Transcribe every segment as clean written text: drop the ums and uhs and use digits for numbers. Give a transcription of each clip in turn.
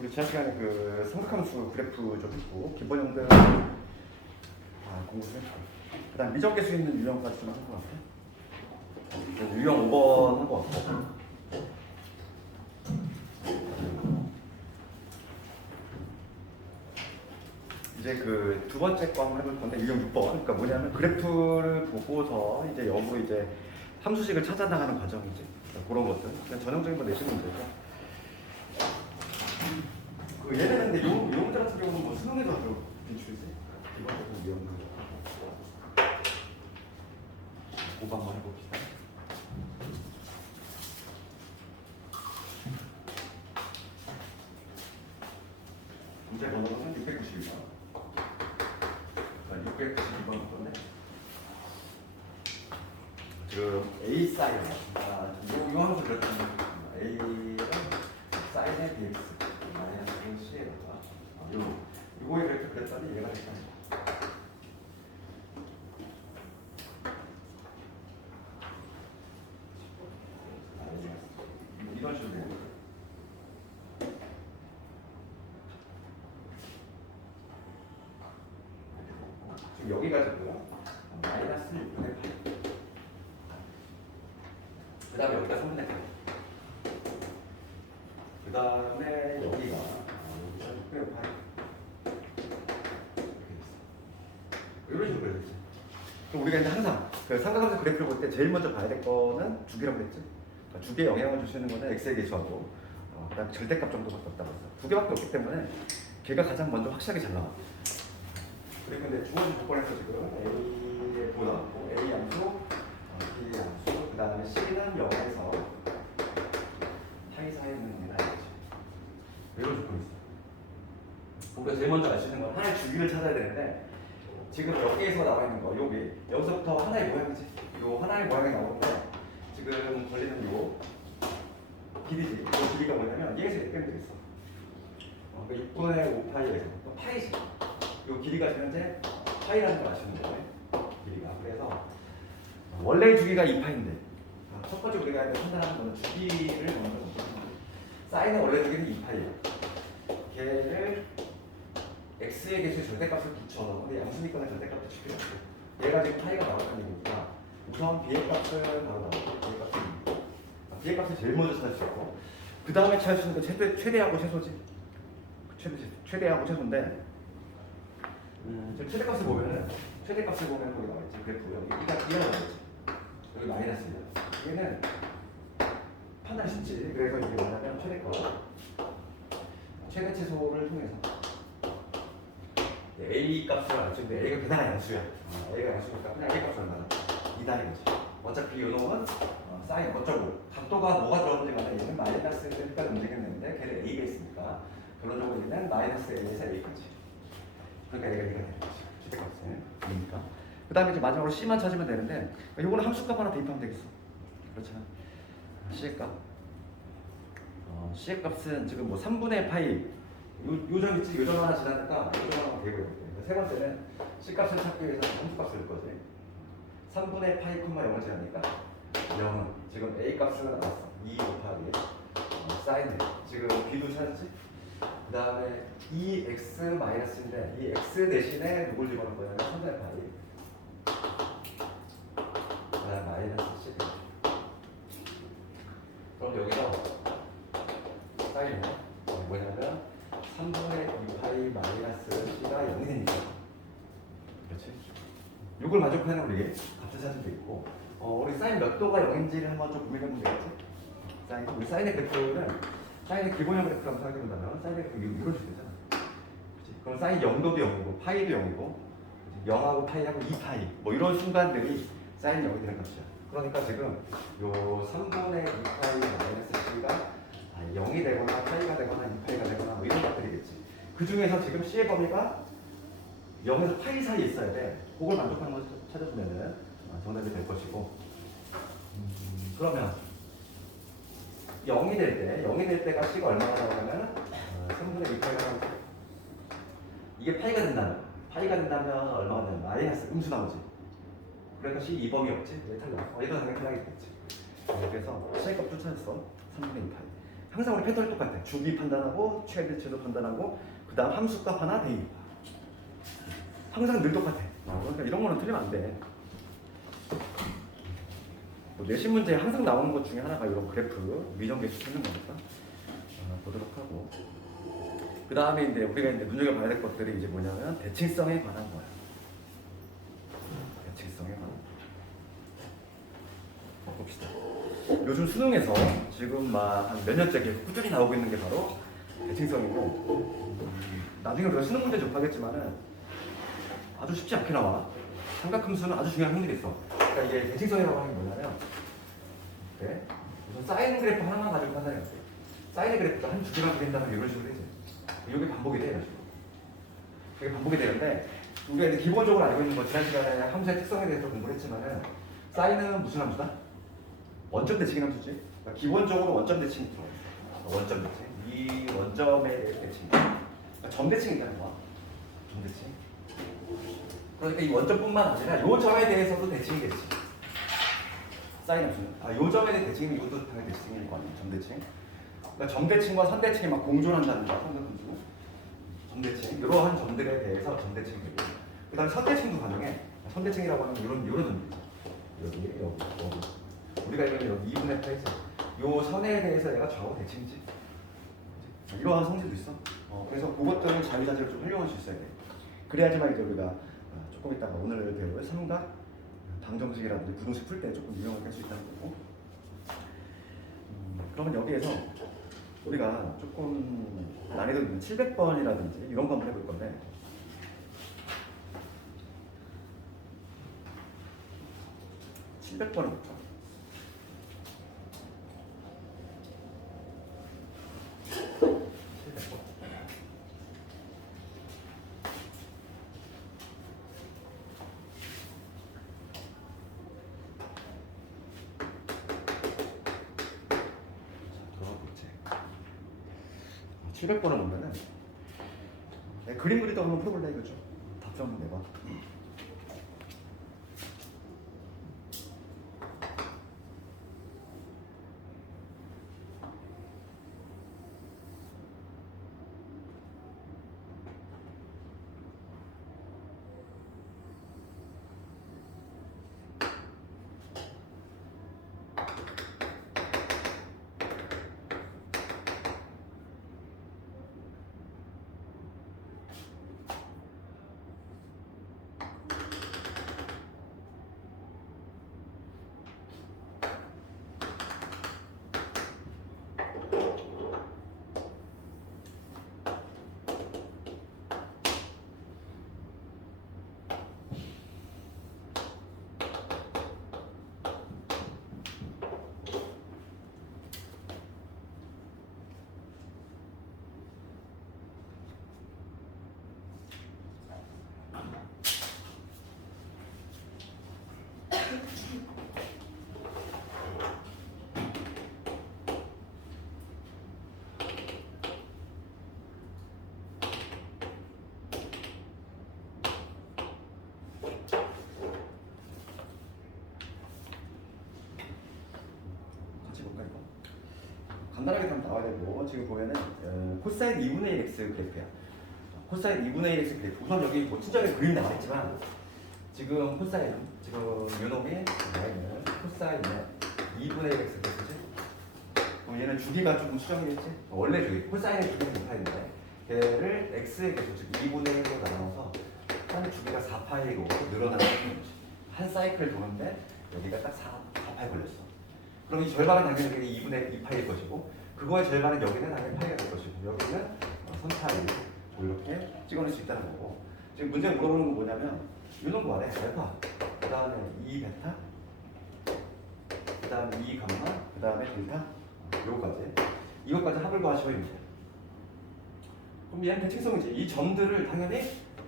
우리 지난 시간에 그 삼각함수 그래프 좀 있고 기본 형들 공부를 했고 그다음 미적계수 있는 유형까지 좀 한 것 같아. 유형 5번 한 것 같고. 이제 그 두 번째 거 한번 해볼 건데 유형 6번. 그러니까 뭐냐면 그래프를 보고서 이제 역으로 이제 함수식을 찾아 나가는 과정이지. 그런 것들. 그냥 전형적인 거 내시면 되고. 그 얘네는 근데 요 문제 같은 경우는 뭐 수능에도 바로 진출이지. 기본적으로 유형 5번 한번 해봅시다. 문제 번호는 692번. 692번 건데 지금 A 사인 이거 하면서 그랬더니 A는 사인의 BX 마이너스 C에다가 요거에 이렇게 그랬더니 얘가 이렇게 이런 식으로 되는 거예요. 지금 여기가 지금 마이너스 6분의 8. 그 다음에 여기가 3분의 8. 그 다음에 여기가 6분의 8. 이런 식으로 그려졌지. 그럼 우리가 이제 항상 그 삼각함수 그래프를 볼 때 제일 먼저 봐야 될 거는 두 개라고 그랬지. 그러니까 두 개의 영향을 줄 수 있는 거는 x의 계수하고 그 다음에 절대값 정도밖에 없다고 했어. 두 개밖에 없기 때문에 걔가 가장 먼저 확실하게 잘 나와. 그리고 이제 주어진 조건에서 지금 A의 보 나왔고 A 함수, B 함수, 그 다음에 C는 0에서 파이 사이에 있는 얘나 이거지. 이런 조건이 있어. 우리가 제일 먼저 알 수 있는 건 하나의 주기를 찾아야 되는데 지금 여기에서 나와 있는 거 여기서부터 하나의 모양이지. 요 하나의 모양이 나오는데 지금 걸리는 요 길이지. 이 길이가 뭐냐면 얘에서 이렇게 빼면 되겠어. 6분의 5파이에서 또 파이지. 요 길이가 현재 파이라는 걸 아시는 거예요. 길이가. 그래서 원래 주기가 2파인데 첫 번째 우리가 판단하는 거는 주기를 먼저 사인의 원래 주기는 2파이예요. 걔를 x의 개수의 절대값을 붙여서 근데 양수니까 절대값도 필요 없고 얘가 지금 파이가 나왔다는 얘기니까 우선 b의 값은 바로 나오고 b의 값을 제일 먼저 찾을 수 있고 그 다음에 찾을 수 있는 건 최대하고 최소지. 최대하고 최소인데 지금 최대값을 보면은 거기 나와 있지. 그래프 여기 일단 2가 나와 있지. 여기 마이너스 2. 얘는 판단이 쉽지. 그래서 이게 뭐냐면 최대 최소를 통해서 A 값을 알지. 근데 A가 그다가 양수야. A가 양수니까 그냥 A 값을 얼마나 2다 이거지. 어차피 이 놈은 사인 어쩌고 각도가 뭐가 들어오는지 간에 얘는 마이너스 1까지 움직였는데 걔는 A가 있으니까 결론적으로 얘는 마이너스 A에서 A까지. 그러니까 얘가 되는 거지. 최대값은 그러니까. 그 다음에 이제 마지막으로 C만 찾으면 되는데 이거는 함수값 하나 대입하면 되겠어. 그렇잖아. C의 값. C의 값은 지금 뭐 3분의 파이 요점 있지. 요점 하나 지나니까 요점 하나 대입을 해볼게. 세 번째는 C 값을 찾기 위해서 함수값을 넣을 거지. 3분의 파이 콤마 0을 지나니까 0은 지금 A 값은 나왔어. 2 곱하기 사인을 지금 B도 찾았지. 그 다음에 2x 마이너스인데 이 x 대신에 누굴 집어넣을 거냐면 3분의 파이 그 다음에 마이너스 C. 그럼 여기서 사인은 뭐냐면 3분의 2파이 마이너스 C가 0이 되니까 그렇지? 이걸 만족하는 우리 값을 찾으면 되겠고 우리 사인 몇 도가 0인지를 한번 좀 고민해보면 되겠지? 우리 사인의 그래프는 사인의 기본형 그래프라고 생각해본다면 사인의 그래프 이런 식으로 되잖아. 그치? 그럼 사인 0도도 0이고 파이도 0이고 0하고 파이하고 2파이 뭐 이런 순간들이 사인 0이 되는 값이야. 그러니까 지금 요 3분의 2파이 마이너스 C가 0이 되거나 파이가 되거나 2파이가 되거나 뭐 이런 것들이겠지. 그 중에서 지금 C의 범위가 0에서 파이 사이에 있어야 돼. 그걸 만족하는 걸 찾아주면 정답이 될 것이고 그러면 0이 될 때가 C가 얼마나 나오냐면 3분의 2파이가 나오지. 이게 파이가 된다면 얼마가 되면 마이너스 음수 나오지. 그러니까 C 2범위 없지. 얘 탈락. 얘도 당연히 탈락이 됐지. 그래서 C의 값도 찾았어. 3분의 2파이. 항상 우리 패턴이 똑같아. 주기 판단하고 최대치도 판단하고 그 다음 함수값 하나 대입. 항상 늘 똑같아. 그러니까 이런 거는 틀리면 안 돼. 뭐 내신 문제에 항상 나오는 것 중에 하나가 이런 그래프 미정계수 쓰는 거니까 보도록 하고, 그 다음에 이제 우리가 이제 눈여겨봐야 될 것들이 이제 뭐냐면 대칭성에 관한 거야. 대칭성에 관한 거. 봅시다. 요즘 수능에서 지금 막 한 몇 년째 계속 꾸준히 나오고 있는 게 바로 대칭성이고, 나중에 우리가 수능 문제 접하겠지만은 아주 쉽지 않게 나와. 삼각함수는 아주 중요한 확률이 있어. 그러니까 이게 대칭성이라고 하는 게 뭐냐면, 네? 우선 사인 그래프 하나만 가지고 판단해 보세요. 사인의 그래프가 한 주기만 그린다면 이런 식으로 되지. 이게 반복이 돼, 이런 식으로. 이게 반복이 되는데, 우리가 이제 기본적으로 알고 있는 거, 지난 시간에 함수의 특성에 대해서 공부를 했지만은, 사인은 무슨 함수다? 원점 대칭 함수지. 그러니까 기본적으로 원점 대칭이 들어가. 원점 대칭. 이 원점의 대칭. 그러니까 점 대칭이 있다는 거야. 점 대칭. 그러니까 이 원점뿐만 아니라 이 점에 대해서도 대칭이 되지. 사인 함수는. 요 점에 대해 대칭이면 이것도 당연히 대칭일 거 아니에요. 점 대칭. 그러니까 점 대칭과 선 대칭이 막 공존한다는 거야. 삼각함수. 점 대칭. 이러한 점들에 대해서 점 대칭이 되고. 그 다음에 선 대칭도 가능해. 선 대칭이라고 하는 이런 점들이죠. 여기. 우리가 이거는 여기 2분의 8이지. 요 선에 대해서 얘가 좌우 대칭이지. 이러한 성질도 있어. 그래서 그것들은 자유자재로 좀 활용할 수 있어야 돼. 그래야지만 이제 우리가 조금 이따가 오늘 배울 삼각, 방정식이라든지 부등식 풀 때 조금 유용하게 할 수 있다는 거고. 그러면 여기에서 우리가 조금 난이도 있는 700번이라든지 이런 거 한번 해볼 건데, (700번은) 볼까? (700번을) 보면은 그림 그리도 한번 풀어볼래 이거죠? 답좀 한번 내봐. 간단하게 좀 나와야 되고, 지금 보면은 코사인 2분의 1 x 그래프야. 코사인 2분의 1 x 그래프. 우선 여기 뭐 친절하게 그림 나와 있지만, 지금 코사인, 지금 요놈이 라인은 코사인의 2분의 1 x 그래프지. 그럼 얘는 주기가 조금 수정이겠지. 원래 주기, 코사인의 주기는 2파인데 걔를 x의 개수, 즉 2분의 1로 나눠서 한 주기가 4파이고 늘어나는 거지. 한 사이클 도는데 여기가 딱 4파이 걸렸어. 그럼 이 절반은 당연히 여기 2분의 2파일 것이고, 그거의 절반은 여기는 당연히 파이가 될 것이고, 여기는 3파이 이렇게 찍어낼 수 있다는 거고. 지금 문제가 물어보는 건 뭐냐면 이런 거 안에 알파, 그 다음에 2베타, 그 다음에 2감마, 그 다음에 델타, 이것까지 합을 구하시면 됩니다. 그럼 얘는 대칭성이지. 이 점들을 당연히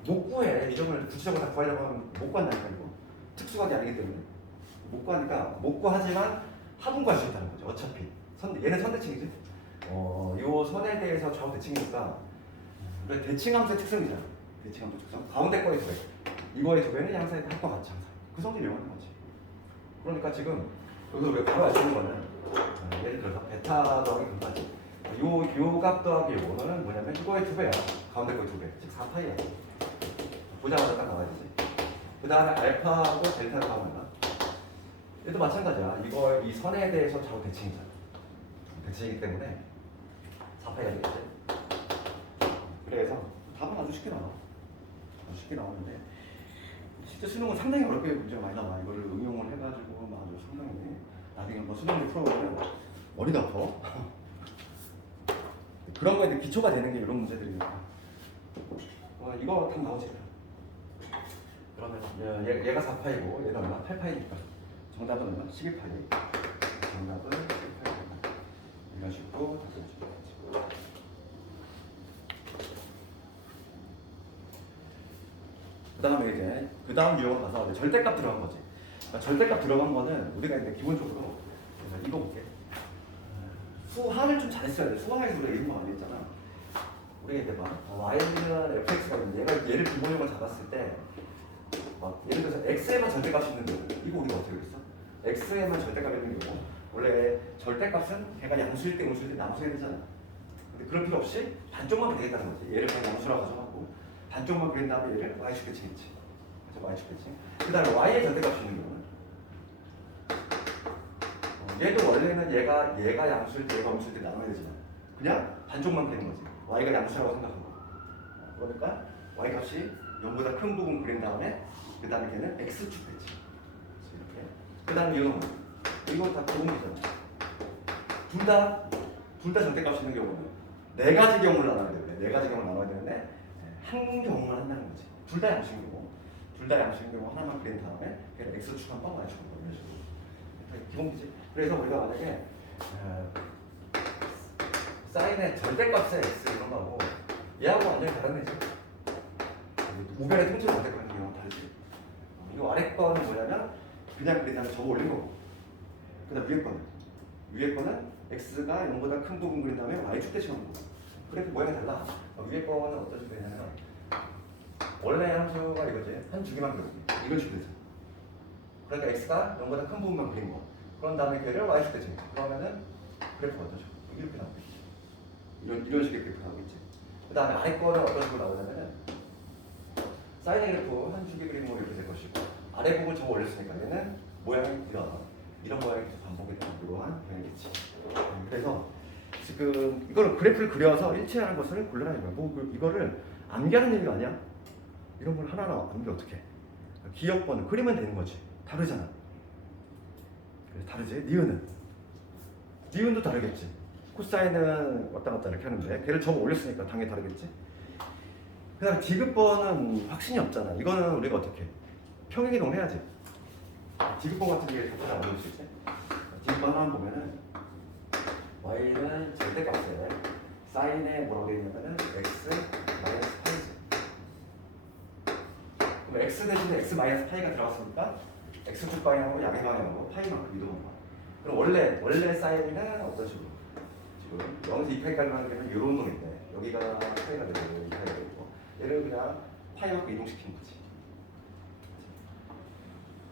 못 구해. 이 점을 구체적으로 다 구하려고 하면 못 구한다니까. 이거 특수각이 아니기 때문에 못 구하니까, 못 구하지만 합은 구할 수 있다는 거죠. 어차피 얘는 선대칭이지. 요 선에 대해서 좌우 대칭이니까 대칭함수의 특성이잖아. 대칭함수 특성. 가운데 거의 2배, 이거의 2배는 양사의 합과 같이 항상 그 성질을 이용하는 거지. 그러니까 지금 여기서 우리가 바로 알 수 있는 거는 예를 들어서 베타 더하기 감마지. 값 더하기 요거는 뭐냐면 이거의 2배야. 가운데 거의 2배. 즉 4파이야. 보자마자 딱 나와야 되지. 그 다음에 알파하고 델타를 하면 얘도 마찬가지야. 이거 이 선에 대해서 좌우 대칭이잖아. 대칭이기 때문에 4파이가 되겠지. 그래서 답은 아주 쉽게 나와. 아주 쉽게 나오는데 진짜 수능은 상당히 어렵게 문제가 많이 나와. 이거를 응용을 해가지고 아주 상당히 나중에 뭐 수능을 풀어보면 머리가 아파. 그런 거에 기초가 되는 게 이런 문제들이니까. 이거 답 나오지. 그러면 얘가 4파이고 얘가 얼마? 8파이니까 정답은 얼마? 12파이. 정답은 12파이입니다. 이런 식으로 답을 주면 되지. 그 다음에 이제 그 다음 유형으로 가서 이제 절대값 들어간 거지. 그러니까 절대값 들어간 거는 우리가 이제 기본적으로 이거 볼게. 수하를 좀 잘했어야 돼. 수하에서 우리가 이런 거 안 했잖아. 우리가 이제 막 y는 fx가 있는데 얘를 기본형을 잡았을 때 막 예를 들어서 x에만 절대값이 있는 경우 이거 우리가 어떻게 그랬어? x에만 절대값이 있는 경우 원래 절대값은 걔가 양수일 때 음수일 때 나눠서야 되잖아. 근데 그럴 필요 없이 반쪽만 되겠다는 거지. 얘를 그냥 양수라고 가져가고 반쪽만 그린 다음에 얘를 y축 대칭했지. 그래서 y축 대칭. 그 다음에 y의 절대값이 있는 경우는 얘도 원래는 얘가 양수일 때 얘가 음수일 때 나눠야 되지만 그냥 반쪽만 그리는 거지. y가 양수라고 생각하고 그러니까 y 값이 0보다 큰 부분 그린 다음에 그 다음에 걔는 x축 대칭. 이렇게. 그 다음에 이거는 이거 다 기본이잖아. 둘 다 절대값이 있는 경우는 네 가지 경우를 나눠야 되는데 네 가지 경우를 나눠야 되는데 한 경우만 한다는 거지. 둘 다 양식인 경우. 둘 다 양식인 경우 하나만 그린 다음에 걔는 x축 한 번, y축 한 번 이런 식으로. 기본이지. 그래서 우리가 만약에 사인의 절대값의 x 이런 거하고 얘하고 완전히 다른 애지. 우변의 통째로 절대값인 경우는 다르지. 이거 아래 거는 뭐냐면 그냥 그린 다음에 접어 올린 거고. 그 다음 위에 거는 x가 0보다 큰 부분 그린 다음에 y축 대칭하는 거고. 그래프 모양이 달라. 위에 거는 어떤 식으로 되냐면 원래 함수가 이거지. 한 주기만 그렸지. 이런 식으로 되죠. 그러니까 x가 0보다 큰 부분만 그린 거. 그런 다음에 걔를 y축 대칭. 그러면은 그래프가 어떠죠? 이렇게 나오겠지. 이런 식의 그래프가 나오겠지. 그 다음에 아래 거는 어떤 식으로 나오냐면은 사인의 그래프 한 주기 그림 뭐 이렇게 될 것이고 아래 부분 저거 올렸으니까 얘는 모양이 이런 모양이 계속 반복이 되는 이러한 모양이겠지. 그래서 지금 이걸 그래프를 그려서 일치하는 것을 골라라 이거야. 이거를 암기하는 얘기가 아니야. 이런 걸 하나하나 암기 어떻게 해? 기억번호 그리면 되는 거지. 다르잖아. 다르지? 니은도 다르겠지. 코사인은 왔다 갔다 이렇게 하는데 걔를 접어 올렸으니까 당연히 다르겠지. 그 다음에 디귿번은 확신이 없잖아. 이거는 우리가 어떻게 해? 평행이동 해야지. 디귿번 같은 게 답답하지 않을 수 있지. 디귿번 하나 보면은 y는 절대값에 사인에 뭐라고 되어 있냐면은 x 마이너스 파이지. 그럼 x 대신에 x 마이너스 파이가 들어갔으니까 x축 방향하고 양의 방향하고 파이만큼 이동한 거야. 그럼 원래 사인은 어떤 식으로? 지금 0에서 2파이까지 하는 게는 이런 놈인데 여기가 파이가 되고 2파이가 되고 얘를 그냥 파이만큼 이동시키는 거지.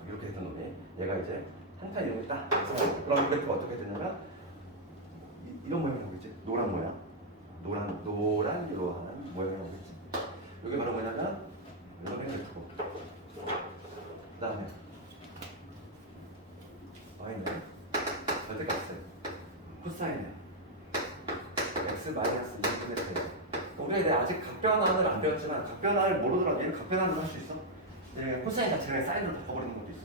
이렇게 했던 놈이 얘가 이제 한칸 이동이 딱 그럼 그래프가 어떻게 되냐면 이런 모양이 나오겠지. 노란 모양. 노란 이러한 모양이 나오겠지. 이게 바로 뭐냐면 이런 그래프고 그 다음에 y는 절대값을 코사인은 x 마이너스 2분의 돼요. 우리가 이제 아직 각변환을 안 배웠지만 각변환을 모르더라도 얘는 각변환을 할 수 있어. 코사인 자체를 사인으로 바꿔버리는 것도 있어.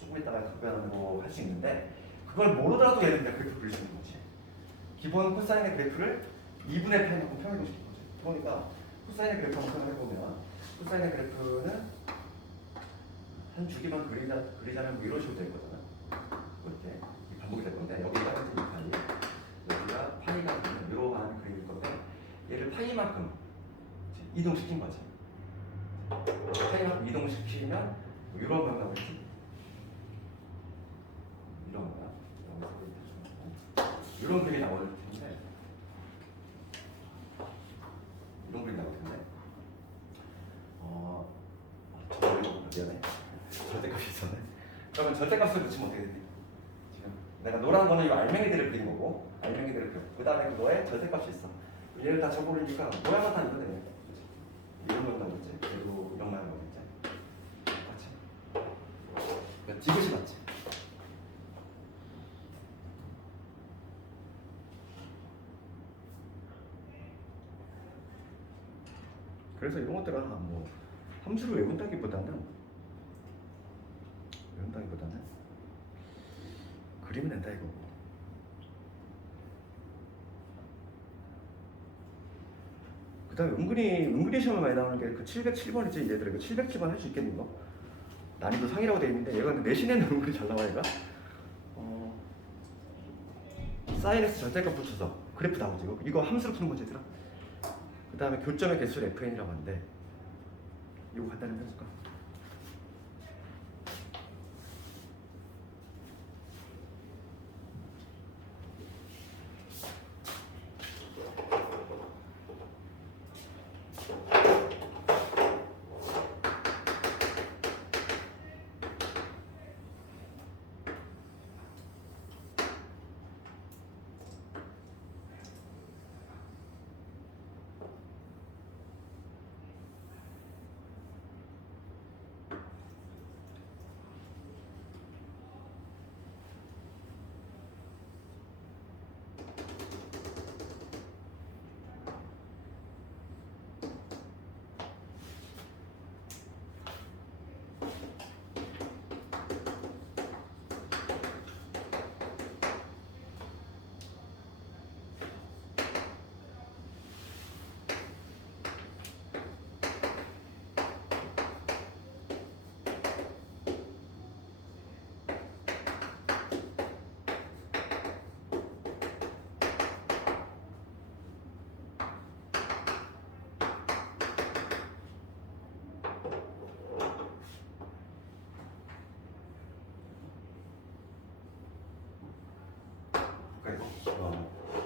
조금 있다가 각변환으로 할 수 있는데 그걸 모르더라도 얘는 그냥 그래프 그릴 수 있는 거지. 기본 코사인의 그래프를 2분의 파이만큼 평행시키는 거지. 그러니까 코사인의 그래프 한번 해보면 코사인의 그래프는 한 주기만 그리자면 뭐 이런 식으로 될 거잖아. 이렇게 반복이 될 건데 여기가 2파이 여기가 파이가 되는 이러한 그림일 건데 얘를 파이만큼 이동시킨 거지. 파이만큼 이동시키면 뭐 이런 방향 나오겠지. 이런 거야. 이런 그림이 나올 텐데 이런 그림이 나올 텐데 미안해. 절대값이 있었네. 그러면 절대값을 붙이면 어떻게 되니? 지금 내가 노란 거는 이 알맹이들을 그린 거고 알맹이들을 그렸고 그 다음에 그거에 절대값이 있어. 얘를 다 적어버리니까 모양만 다 이거네. 이런 건 나오겠지. 그리고 이런 모양 나오겠지. 맞지? 그러니까 지그시 맞지? 그래서 이런 것들은 뭐 함수를 외운다기보다는 그리면 된다 이거. 그 다음에 은근히 시험에 많이 나오는 게 그 707번이지 얘들아. 이거 707번 할 수 있겠니 이거? 난이도 상이라고 되어 있는데 얘가 근데 내신에는 은근히 잘 나와 얘가. 사인 x 절대값 붙여서 그래프 나오지 이거 함수로 푸는 거지 얘들아. 그 다음에 교점의 개수를 fn이라고 하는데 이거 간단히 해볼까?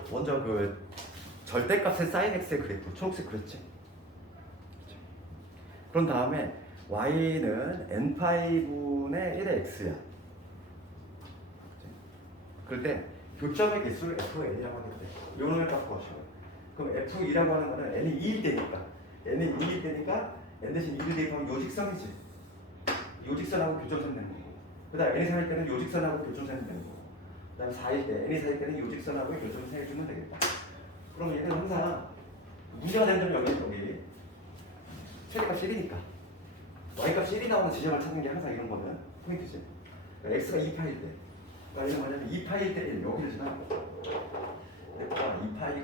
먼저 그 절대값의 sin x의 그래프 초록색 그렸지? 그런 다음에 y는 n파이분의 1의 x야. 그럴 때 교점의 개수를 fn이라고 하는데 요놈의 값 구하시고, 그럼 f2라고 하는 거는 n이 2일 때니까 n 대신 2를 대입하면 요 직선이지. 요 직선하고 교점선 되는 거고, 그 다음 n이 3일 때는 요 직선하고 교점선이 되는 거고, 그 다음 4일 때 n이 4일 때는 요 직선하고 교점선 해주면 되겠다. 그럼 얘는 항상 문제가 되는 점이 여기 최대값 1이니까 y값 1이 나오는 지점을 찾는 게 항상 이런 거는 포인트지. 그러니까 x가 2파일 때, 그러니까 이건 뭐냐면 2파일 때 여기를 지나고 f가 2파이,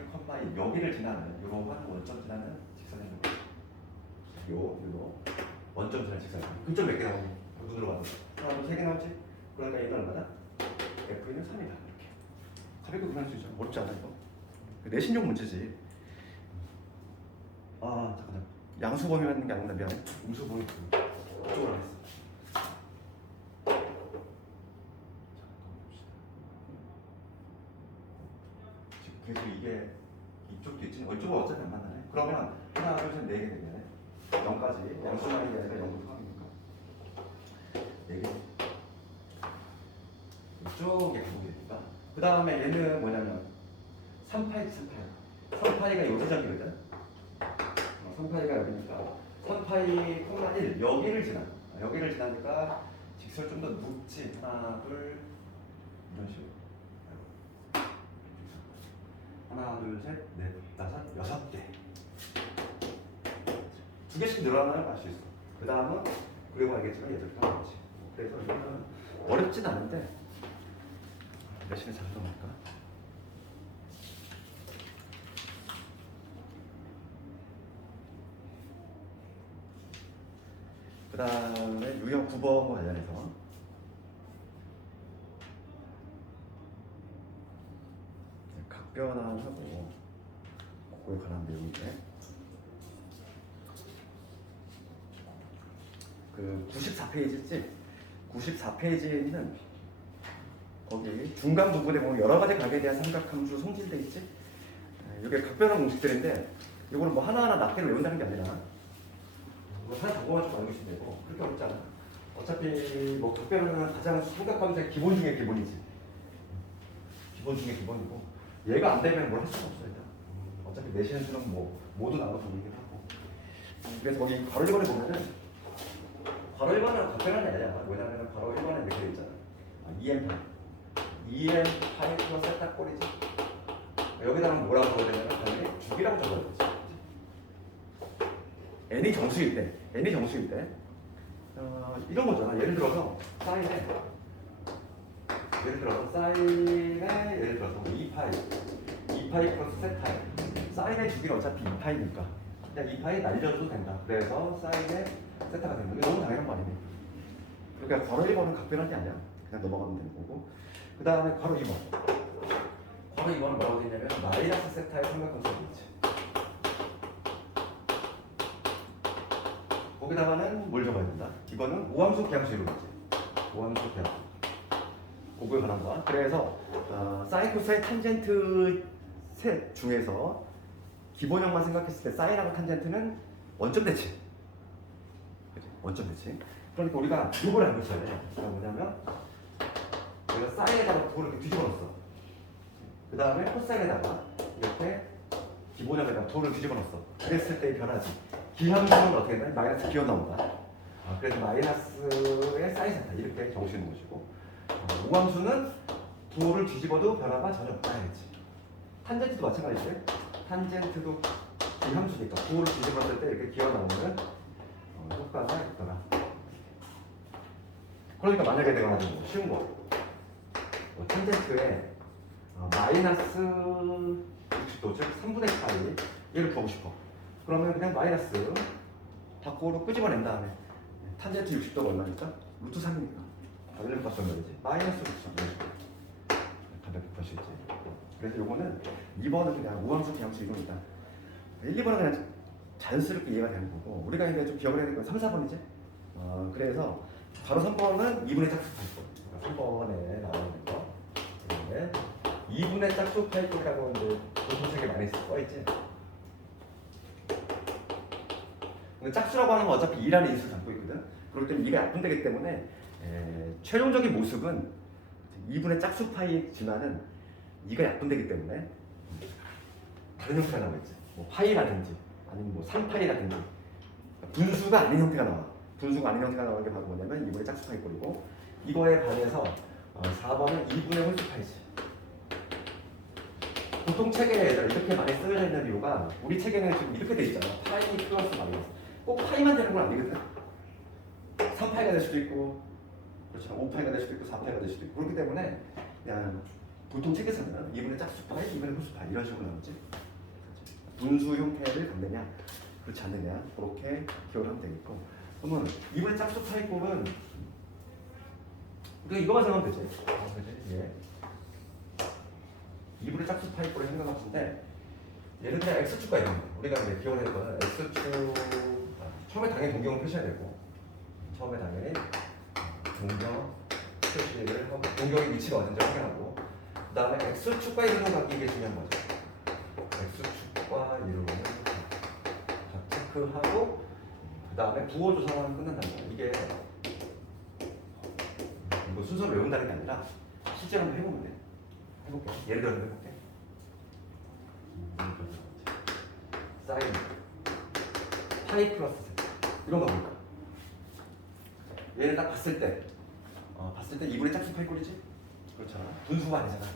1 여기를 지나는 요런 원점 지나는 직선이 있는 거죠. 요 원점 지나는 직선. 근점 몇 개 나오니? 눈으로 봐도 하나, 둘, 세 개 나오지? 그러니까 얘는 얼마다? f는 3이다. 이렇게 가볍게 구분할 수 있죠. 어렵지 않아 이거. 내신용 문제지. 아 잠깐만, 양수범위 맞는 게 아니구나. 미안해. 음수범위 이쪽으로 하겠어. 지금 계속 이게 이쪽도 있지. 이쪽은 어차피 안 만나네. 그러면 하나, 둘, 셋, 4개 되네. 0까지 양수만이 아니라 0부터 합니까? 4개. 이쪽에 가보게 됩니다. 그 다음에 얘는 뭐냐면 3파이가 요 지점이거든. 3파이가 여기니까 3파이, 1 여기를 지나니까 직선을 좀 더 눕지. 하나, 둘, 이런 식으로. 하나, 둘, 셋, 넷, 다섯, 6개. 2개씩 늘어나는 걸 알 수 있어. 그 다음은 그리고 알겠지만 얘들 다 그렇지. 그래서 이거는 어렵진 않은데 내신에 잘 들어갈까? 그 다음에 유형 9번과 관련해서 각변환하고 그거에 관한 내용인데, 그 94페이지지? 94페이지에 있는 거기 중간 부분에 보면 여러 가지 각에 대한 삼각함수 성질돼 있지? 이게 각변환 공식들인데 이거는 뭐 하나하나 낱개로 외운다는 게 아니라 뭐 하나 정보만 좀 알고 있으면 되고 그렇게 어렵지 않아. 어차피 뭐 각변환은 가장 삼각함수의 기본 중에 기본이지. 기본 중에 기본이고, 얘가 안 되면 뭘 할 수가 없어 일단. 어차피 내시는 수는 뭐 모두 나눠서 보이긴 하고. 그래서 거기 괄호 1번에 보면은 괄호 1번은 각별한 게 아니야. 왜냐면 괄호 1번에 이렇게 돼 있잖아. 2n 파이 플러스 세타 꼴이지. 여기다는 뭐라고 적어야 되냐면 당연히 주기라고 적어야 되지. n이 정수일 때, 이런 거잖아. 예를 들어서 사인에 예를 들어서 2파이 플러스 세타에 사인의 주기는 어차피 2파이니까 그냥 2파이 날려줘도 된다. 그래서 사인의 세타가 되는 거. 이게 너무 당연한 말이네. 그러니까 괄호 1번은 각별한 게 아니야. 그냥 넘어가면 되는 거고. 그 다음에 괄호 2번. 괄호 2번은 뭐라고 되냐면 마이너스 세타의 삼각함수가 있지. 거기다가는 뭘 적어야 된다? 이거는 오함수 계함수 이루어지지. 오함수 계함수. 그거에 관한 거야. 그래서 사인, 코사인, 탄젠트 셋 중에서 기본형만 생각했을 때 사인하고 탄젠트는 원점 대칭. 원점 대칭. 그러니까 우리가 이걸 알고 있어야 돼. 그러니까 뭐냐면 내가 사인에다가 부호를 이렇게 뒤집어 넣었어. 그 다음에 코사인에다가 이렇게 기본형에다가 부호를 뒤집어 넣었어. 그랬을 때의 변화지. 기함수는 어떻게 되나? 마이너스 기어 나온다. 그래서 마이너스의 사인 세타 이렇게 적으시는 것이고, 우함수는 부호를 뒤집어도 변화가 전혀 없다 해야지. 탄젠트도 마찬가지지. 탄젠트도 기함수니까 부호를 뒤집었을 때 이렇게 기어 나오는 효과가 있더라. 그러니까 만약에 내가 가지고 쉬운 거, 탄젠트에 마이너스 60도, 즉 3분의 파이 얘를 구하고 싶어. 그러면 그냥 마이너스 밖으로 끄집어낸 다음에 탄젠트 60도가 얼마니까? 루트 3이니까 가볍게 봤던 거지. 마이너스 루트 3 가볍게 볼 수 있지. 그래서 요거는 2번은 그냥 우함수 기함수 이론이다. 1, 2번은 그냥 자연스럽게 이해가 되는 거고, 우리가 이제 좀 기억을 해야 될 건 3, 4번이지. 그래서 바로 3번은 2분의 짝수 파이꼴. 3번에 나오는 거. 그다음에 2분의 짝수 파이꼴이라고 이제 보통책에 많이 써있지. 짝수라고 하는 건 어차피 2라는 인수를 담고 있거든. 그렇기 때문에 2가 약분되기 때문에 최종적인 모습은 2분의 짝수 파이지만은 2가 약분되기 때문에 다른 형태가 나오겠지. 뭐 파이라든지 아니면 뭐 3파이라든지 분수가 아닌 형태가 나와. 분수가 아닌 형태가 나오는 게 바로 뭐냐면 2분의 짝수 파이꼴이고, 이거에 반해서 4번은 2분의 홀수 파이지. 보통 책에 이렇게 많이 쓰여져 있는 이유가 우리 책에는 지금 이렇게 돼 있잖아. 파이 플러스 마이너스. 꼭 파이만 되는 건 아니거든. 3파이가 될 수도 있고, 그렇죠. 5파이가 될 수도 있고, 4파이가 될 수도 있고. 그렇기 때문에 그냥 보통 책에서는 2분의 짝수 파이, 2분의 홀수 파이 이런 식으로 나오지. 분수 형태를 갖느냐, 그렇지 않느냐, 그렇게 기억을 하면 되겠고. 그러면 2분의 짝수 파이 꼴은 우리가 이거만 생각하면 되지. 그지? 예. 2분의 짝수 파이 꼴을 생각할 텐데, 얘는 그냥 x축과 이런 거. 우리가 이제 기억을 해야 될 거는 x축. 처음에 당연히 동경을 표시해야 되고, 처음에 당연히 동경 표시를 하고, 동경의 위치가 어딘지 확인하고, 그 다음에 x축과 이루는 각이 이게 중요한 거죠. x축과 이루는 각 체크하고, 그 다음에 부호 조사만 끝난다는 거야. 이게 이거 순서를 외운다는 게 아니라 실제로 한번 해보면 돼. 해볼게. 예를 들어서 해볼게. 사인 파이 플러스 세타 이런 거 볼까? 얘를 딱 봤을 때 2분의 짝수 파이 꼴이지? 그렇잖아. 분수가 아니잖아.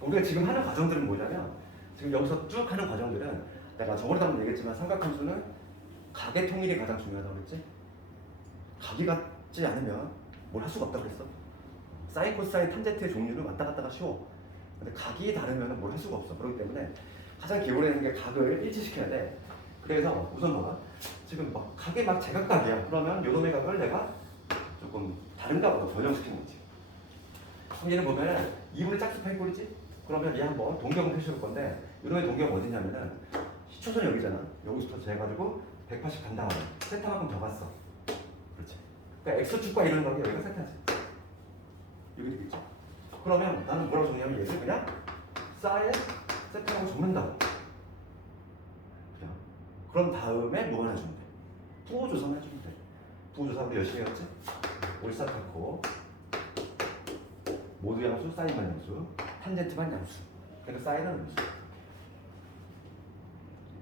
우리가 지금 하는 과정들은 뭐냐면, 지금 여기서 쭉 하는 과정들은 내가 저번에도 한번 얘기했지만 삼각함수는 각의 통일이 가장 중요하다고 그랬지? 각이 같지 않으면 뭘 할 수가 없다고 그랬어. 사인, 코사인, 탄젠트의 종류는 왔다 갔다가 쉬워. 근데 각이 다르면 뭘 할 수가 없어. 그렇기 때문에 가장 기본에 있는 게 각을 일치시켜야 돼. 그래서 우선 봐봐. 지금 막 각이 막 제각각이야. 그러면 요놈의 각을 내가 조금 다른 각으로 변형시키는 거지. 그럼 얘는 보면 2분의 짝수 파이 꼴이지? 그러면 얘 한번 동경을 표시할 건데, 요놈의 동경 어디냐면은 시초선이 여기잖아. 여기서부터 재가지고 180 간 다음에 세타만큼 더 갔어. 그렇지. 그러니까 x축과 이루는 각이 여기가 세타지. 여기 되겠지. 그러면 나는 뭐라고 정리하면 얘를 그냥 사인 세타라고 적는다고. 그냥. 그럼 다음에 뭐 하나 주면 돼? 부호 조사만 해주면 돼. 부호 조사 우리 열심히 했지? 올사타코 모두 양수, 사인 반 양수, 탄젠트 반 양수. 그러니까 사인은 음수.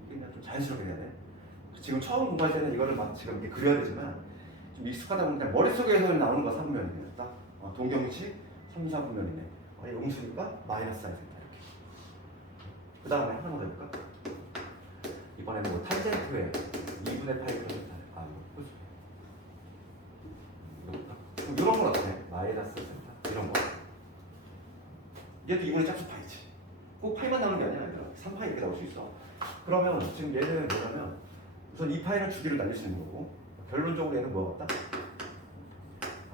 이게 그냥 좀 자연스럽게 해야 돼. 지금 처음 공부할 때는 이거를 막 지금 이렇게 그려야 되지만 좀 익숙하다 보면 그냥 머릿속에서 나오는 거 3분면이네. 딱 동경식 3, 4분면이네. 이거 음수니까 마이너스 사인 된다 이렇게. 그 다음에 하나 더 해볼까? 이번에는 뭐 탄젠트에 2분의 파이 프로젝트. 이거 이런 건 어때? 마이너스 센터 이런 거. 얘도 2분의 짝수 파이지. 꼭 파이만 나오는 게 아니야. 얘들아. 3파이 이렇게 나올 수 있어. 그러면 지금 얘는 뭐냐면 우선 2파이는 주기를 날릴 수 있는 거고 결론적으로 얘는 뭐가 같다?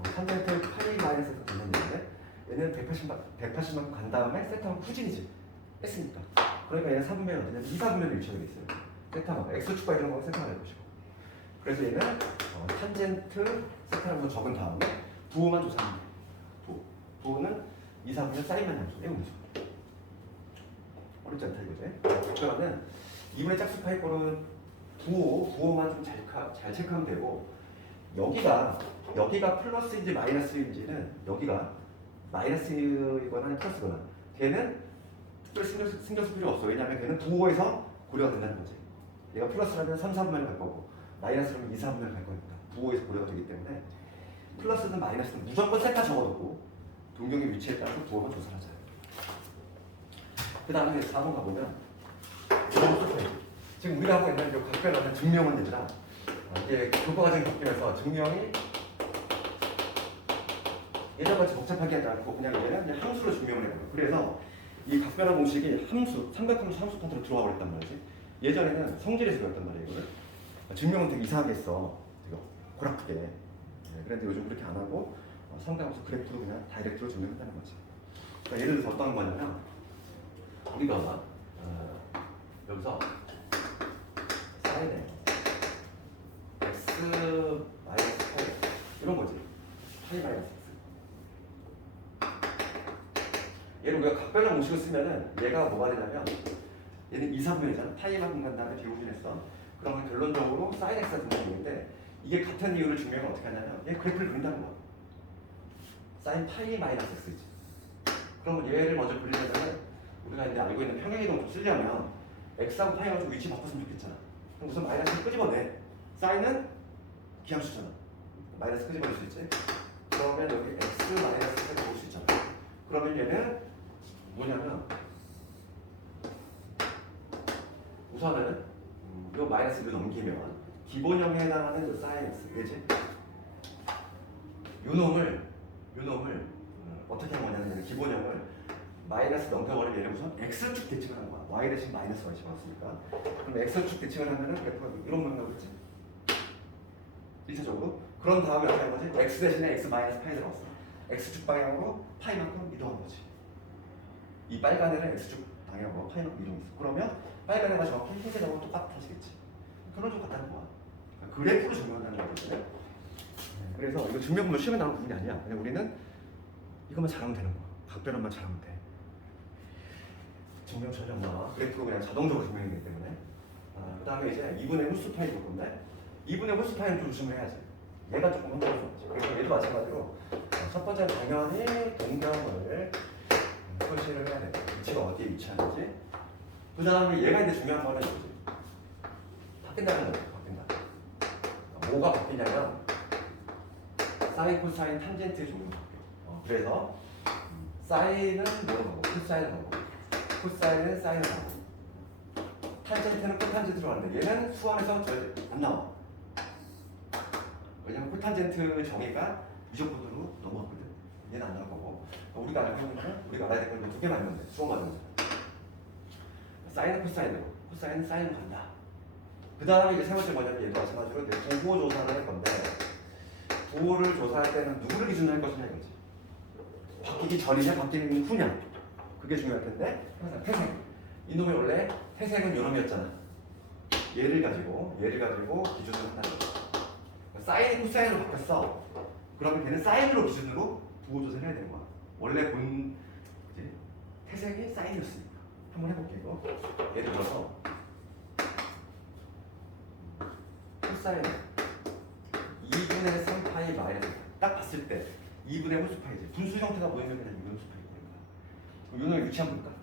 탄젠트 파이 마이너스 센터 됐는데 얘는 180만큼 간 다음에 세타하고 후진이지. 했으니까. 그러니까 얘는 4분면이 어디냐? 2, 4분면을 일치하게 돼 있어요. 세타만 X축과 이런 거는 세타만 해보시고. 그래서 얘는 탄젠트 세타라고 적은 다음에 부호만 조사하면 돼요. 부호는 2, 4분면 사인만 함수. 이거 무슨 어렵지 않다 이거지. 그러면 2분의 짝수 파이꼴은 부호만 좀 잘 체크하면 되고 여기가 플러스인지 마이너스인지는 여기가 마이너스이거나 플러스거나 걔는 특별히 신경 쓸 필요 없어. 왜냐하면 걔는 부호에서 고려가 된다는 거지. 얘가 플러스라면 3, 4분면을 갈 거고 마이너스라면 2, 4분면을 갈 거니까 부호에서 고려가 되기 때문에 플러스든 마이너스든 무조건 세타 적어놓고 동경의 위치에 따라서 부호만 조사하자. 그 다음에 4번 가보면 지금 우리가 하고 있는 이 각별하는 증명은 얘들아 이게 교과과정이 바뀌면서 증명이 예전같이 복잡하게 하지 않고 그냥 얘는 그냥 함수로 증명을 해요. 그래서 이 각별한 공식이 함수, 삼각함수 함수 파트로 들어와 버렸단 말이지. 예전에는 성질에서 배웠단 말이에요. 이거를 증명은 되게 이상하게 했어. 되게 고락하게. 네, 그런데 요즘 그렇게 안 하고 삼각함수 그래프로 그냥 다이렉트로 증명한다는 거지. 그러니까 예를 들어서 어떤 거냐면 우리가 여기서 사인에 x 마이너스 파이 이런 거지. 파이 마이너스 x. 얘를 우리가 각별한 공식을 쓰면은 얘가 뭐가 되냐면 얘는 2, 3분이잖아. 파이만큼 간 다음에 비우분했어. 그러면 결론적으로 사인 x가 된다는 얘기인데 이게 같은 이유를 증명을 어떻게 하냐면 얘 그래프를 그린다는 거야. 사인 파이 마이너스 x지. 그러면 얘를 먼저 그리려면 우리가 이제 알고 있는 평행이동 좀 쓰려면 x하고 파이하고 좀 위치 바꿨으면 좋겠잖아. 그럼 우선 마이너스 끄집어내. 사인은 기함수잖아. 마이너스 끄집어낼 수 있지. 그러면 여기 x 마이너스를 볼 수 있잖아. 그러면 얘는 뭐냐면 우선은 이 마이너스를 넘기면 기본형에 해당하는 이 사인 x 그지? 요 놈을 어떻게 한 거냐면 기본형을 마이너스 넘겨버리면 얘를 우선 x축 대칭을 하는 거야. y 대신 마이너스 y 집어넣었으니까. 그럼 x축 대칭을 하면은 그래프가 이런 모양 나오겠지? 1차적으로. 그런 다음에 어떻게 한 거지? x 대신에 x 마이너스 파이 들어갔어. x축 방향으로 파이만큼 이동한 거지. 이 빨간 애는 x축 방향으로 파이만큼 이동했어. 그러면 빨간 애가 정확히 흰색하고 똑같아지겠지. 그런 좀 같다는 거야. 그러니까 그래프로 증명한다는 거거든요. 그래서 이거 증명문은 시험에 나오는 부분이 아니야. 그냥 우리는 이것만 잘하면 되는 거야. 각별함만 잘하면 돼. 증명 전혀 안 나와. 그래프로 그냥 자동적으로 증명이기 때문에. 그 다음에 이제 2분의 홀수 파이 볼 건데 2분의 홀수 파이는 좀 조심을 해야지. 얘가 조금 힘들어서. 그래서 얘도 마찬가지로 첫 번째는 당연히 동경을 표시를 해야 돼. 위치가 어디에 위치하는지. 그 다음에 얘가 이제 중요한 거는 이거지. 바뀐다는 거죠. 바뀐다. 뭐가 바뀌냐면 사인, 코사인, 탄젠트의 종류가 바뀌어. 그래서 사인은 뭐로 가고 코사인은 가고 코사인은 사인을 가고 탄젠트는 코탄젠트로 가는데 얘는 수학에서 안 나와. 왜냐면 코탄젠트 정의가 무조건으로 넘어갔거든. 얘는 안 나올 거고. 우리가 알고 있는 거는 우리가 알아야 될 건 두 개만 있는데 수학 맞는 거죠. 사인은 코사인으로, 코사인은 사인으로 간다. 그 다음에 이제 세 번째 뭐냐면 얘도 마찬가지로 부호 조사를 할 건데 부호를 조사할 때는 누구를 기준으로 할 것이냐 이거지. 바뀌기 전이냐 바뀌는 후냐. 그게 중요할 텐데 항상 태생. 이놈이 원래 태생은 요놈이었잖아. 얘를 가지고 기준으로 한다는 거지. 사인이 코사인으로 바뀌었어. 그러면 걔는 사인으로 기준으로 부호 조사를 해야 되는 거야. 원래 본 이제 태생이 사인이었으니까. 한번 해볼게 이거. 예를 들어서 코사인 2분의 3파이 마이너스 딱 봤을 때 2분의 홀수 파이지. 분수 형태가 보이면 그냥 2분의 홀수 파이거든요. 그럼 요놈의 위치 한번 볼까?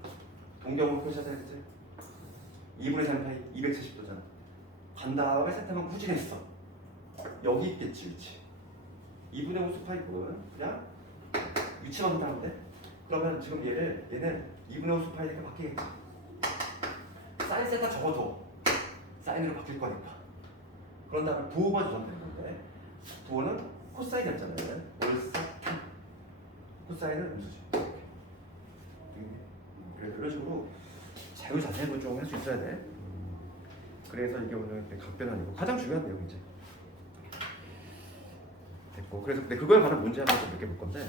동경으로 표시하자 그치? 2분의 3파이 270도잖아. 간 다음에 세타면 후진했어. 여기 있겠지 위치. 2분의 5 수파이는 그냥 위치만 한다면 돼. 그러면 지금 얘는 2분의 5 수파이니까 바뀌겠지. 사인 세타 적어도 사인으로 바뀔 거니까. 그런 다음에 부호가 조정되는 건데 부호는 코사인이었잖아요. 월사 코사인은 음수지. 그래서 이런 식으로 자유자재로 좀 할 수 있어야 돼. 그래서 이게 오늘 각변환이고 가장 중요한 내용이지. 됐고 그래서 근데 그거에 관한 문제 한번 몇 개 볼 건데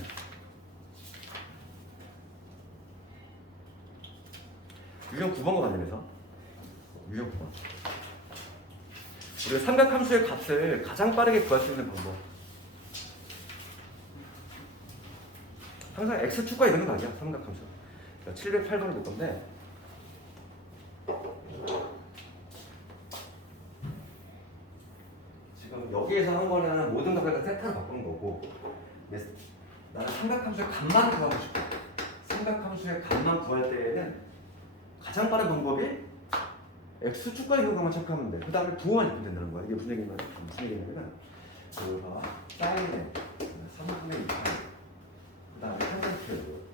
유형 9번과 관련해서 유형 9번 우리가 삼각함수의 값을 가장 빠르게 구할 수 있는 방법 항상 x축과 이런 거 아니야 삼각함수 708번을 볼 건데 지금 여기에서 한 거는 모든 값을 다 세타로 바꾸는 거고 나는 삼각함수의 값만 구하고 싶어. 삼각함수의 값만 구할 때에는 가장 빠른 방법이 x축과 있는 것만 체크하면 돼. 그 다음에 부호만 입으면 된다는 거야. 이게 무슨 얘기냐면 그가 사인에 3분의 2 그 다음에 탄젠트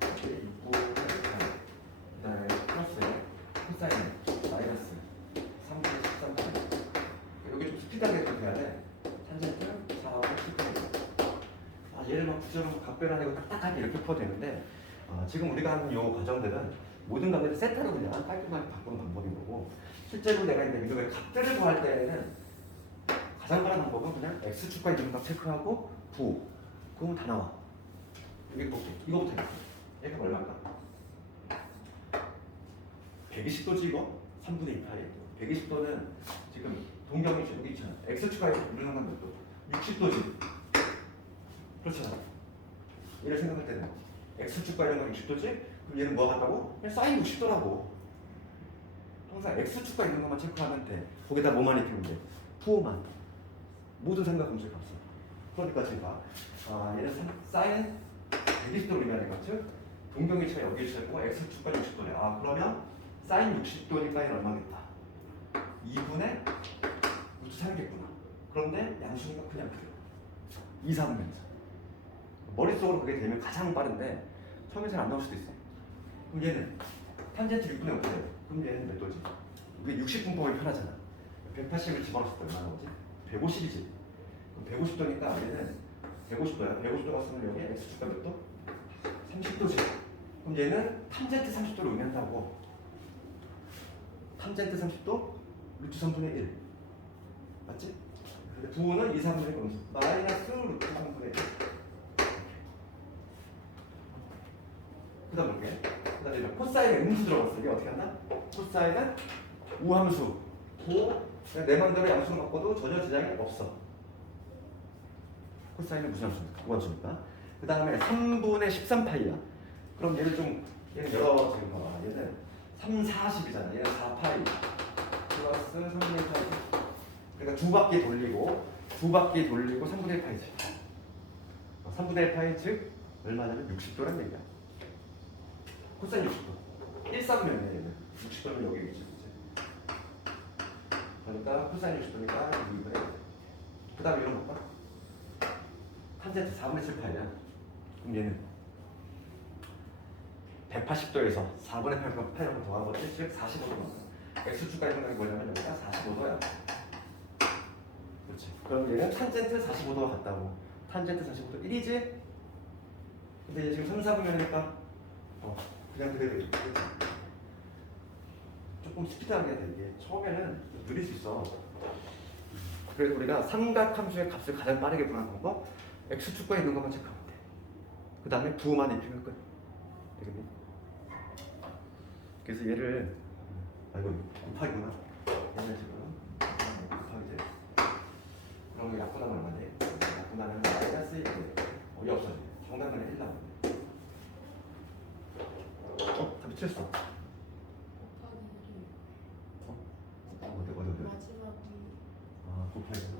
6분의 2 그 다음에 플러스에 코사인에 마이너스 3분의 13 여기 좀 스피드하게 돼야 돼. 탄젠트 4분의 10분의 얘를 막 구조로 각별하고 딱딱하게 이렇게 풀어도 되는데 지금 우리가 하는 이 과정들은 모든 값을 세타로 그냥 깔끔하게 바꾸는 방법인 거고 실제로 내가 이제 이놈의 값들을 구할 때는 가장 빠른 방법은 그냥 x축과 있는 값 체크하고 부호 그러면 다 나와. 여기 볼게. 이거부터 해볼게. 얘가 얼마일까? 120도지 이거? 3분의 2파이 120도는 지금 동경이 여기 있잖아. x축과 있는 값 몇 도? 60도지. 그렇잖아. 얘를 생각할 때는 x축과 이런 건 60도지? 그럼 얘는 뭐가 같다고? 그냥 사인 60도라고. 항상 x축과 있는 것만 체크하면 돼. 거기다 뭐만 입히면 돼? 부호만. 모든 삼각함수의 값은. 그러니까 제가 얘는 사인 120도로 의미하는 값을 동경일치가 여기 있고 x축과 60도래. 그러면 사인 60도니까 얘는 얼마겠다? 2분의 루트 3겠구나. 그런데 양수니까 그냥 그래. 2, 3면서. 머릿속으로 그게 되면 가장 빠른데 처음에 잘 안 나올 수도 있어요. 그럼 얘는 탄젠트 6분의 5래. 그럼 얘는 몇 도지? 이게 60분법이 편하잖아. 180을 집어넣었을 때 얼마나 오지? 150이지. 그럼 150도니까 얘는 150도야. 150도 갔으면 여기 x축과 몇 도? 30도지. 그럼 얘는 탄젠트 30도를 의미한다고. 탄젠트 30도 루트 3분의 1. 맞지? 근데 부호는 2, 3분의 1 마이너스 루트 3분의 1. 그 다음 볼게. 그 다음에 코사인에 음수 들어갔어. 이게 어떻게 한다? 코사인은 우함수. 그냥 내 맘대로 양수로 바꿔도 전혀 지장이 없어. 코사인은 무슨 함수입니까? 우함수니까. 그 다음에 3분의 13파이야. 그럼 얘는 여러 지금 봐봐. 얘는 3, 40이잖아. 얘는 4파이. 플러스 3분의 1파이. 그러니까 두 바퀴 돌리고 3분의 1 파이지. 3분의 1 파이 즉 얼마냐면 60도란 얘기야. 코사인 60도. 1사분면이야 얘는. 60도는 여기 있지. 그러니까 코사인 60도니까 2분의 1. 그 다음에 이런 거 봐. 탄젠트 4분의 7 파이야. 그럼 얘는 180도에서 4분의 8 파이라고 더하거든. 즉 45도. x축과 있는 게 뭐냐면 여기가 45도야. 그렇지. 그럼 얘는 탄젠트 45도가 같다고. 탄젠트 45도 1이지? 근데 얘 지금 3, 4분면이니까 그냥 그대로 이렇게. 조금 스피드하게 해야 돼. 이게 처음에는 느릴 수 있어. 그래서 우리가 삼각함수의 값을 가장 빠르게 구하는 방법 x축과 있는 것만 체크하면 돼. 그 다음에 부호만 입히면 끝. 되겠니? 그래서 얘를 이거 곱하기구나. 얘는 지금 곱하기지. 그럼 약분하면 얼마지? 약분하면 마이너스 1이 어디 없어지? 정답은 1 나오네. 답이 틀렸어. 어디? 마지막이 곱하기구나.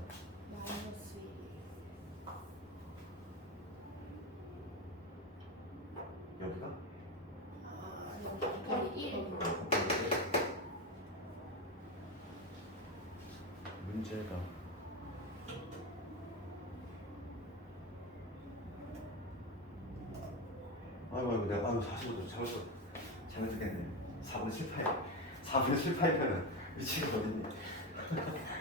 마이너스 1. 여기가? 아니 곱하기 1. 문제가 아이고 내가 45도 잘못했겠네. 4분의 7파이 4분의 7파이면은 위치가 어딨니?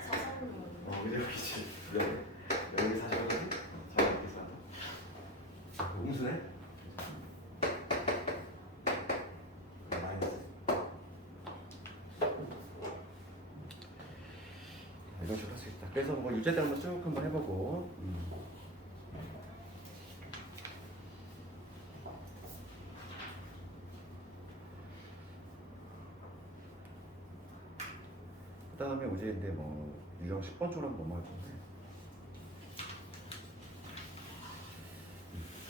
사선으로. 그래 여기지. 여기 45도지? 잡아놓겠어. 음수네? 마이너스. 이런 식으로 할 수 있다. 그래서 뭐 유제대 한번 쭉 한번 해보고. 그 다음에 우제인데 뭐 유형 10번 쪽으로 한번 넘어갈 건데.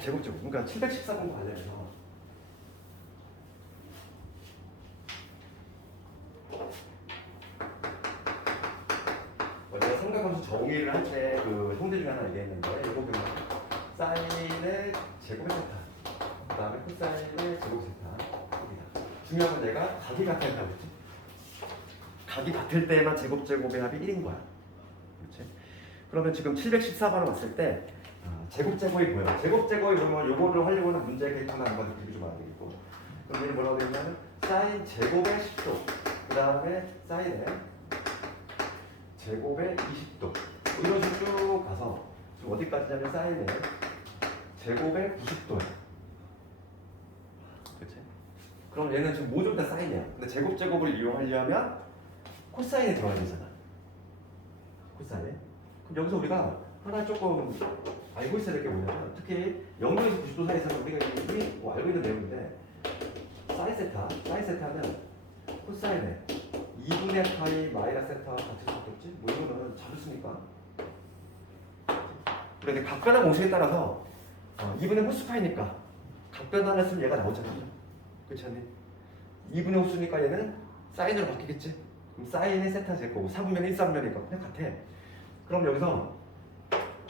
제곱제곱. 그러니까 714번 관련해서 제가 삼각함수 정의를 할 때 그 형태 중에 하나 얘기했는데 이거 보면 사인의 제곱의 세타, 그 다음에 코사인의 제곱 세타. 중요한 건 내가 각이 같아야 하겠지. 각이 같을 때만 제곱제곱의 합이 1인 거야. 그렇지? 그러면 지금 714번을 왔을 때 제곱제곱이 뭐야? 제곱제곱이 보면 요거를 하려고 하는 문제 계획 하나 한번 느끼고 좀 알아야겠고. 그럼 얘는 뭐라고 되냐면 사인 제곱의 10도, 그 다음에 사인의 제곱의 20도 이런 식으로 쭉 가서 지금 어디까지냐면 사인의 제곱의 90도야. 그렇지? 그럼 얘는 지금 모두 다 사인이야. 근데 제곱제곱을 이용하려면 코사인에 들어가야 되잖아. 코사인. 그럼 여기서 우리가 하나 조금 알고 있어야 될 게 뭐냐면 특히 0도에서 90도 사이에서는 우리가 이미 뭐 알고 있는 내용인데 사인 세타는 코사인의 2분의 파이 마이너스 세타와 같을 수밖에 없지? 뭐 이거는 자주 쓰니까. 그런데 각변화 공식에 따라서 2분의 호수파이니까 각변화를 쓰면 얘가 나오잖아. 그렇지 않니? 2분의 호수니까 얘는 사인으로 바뀌겠지? 그럼 사인의 세타 제곱 4분면 1, 3면이니까 그냥 같아. 그럼 여기서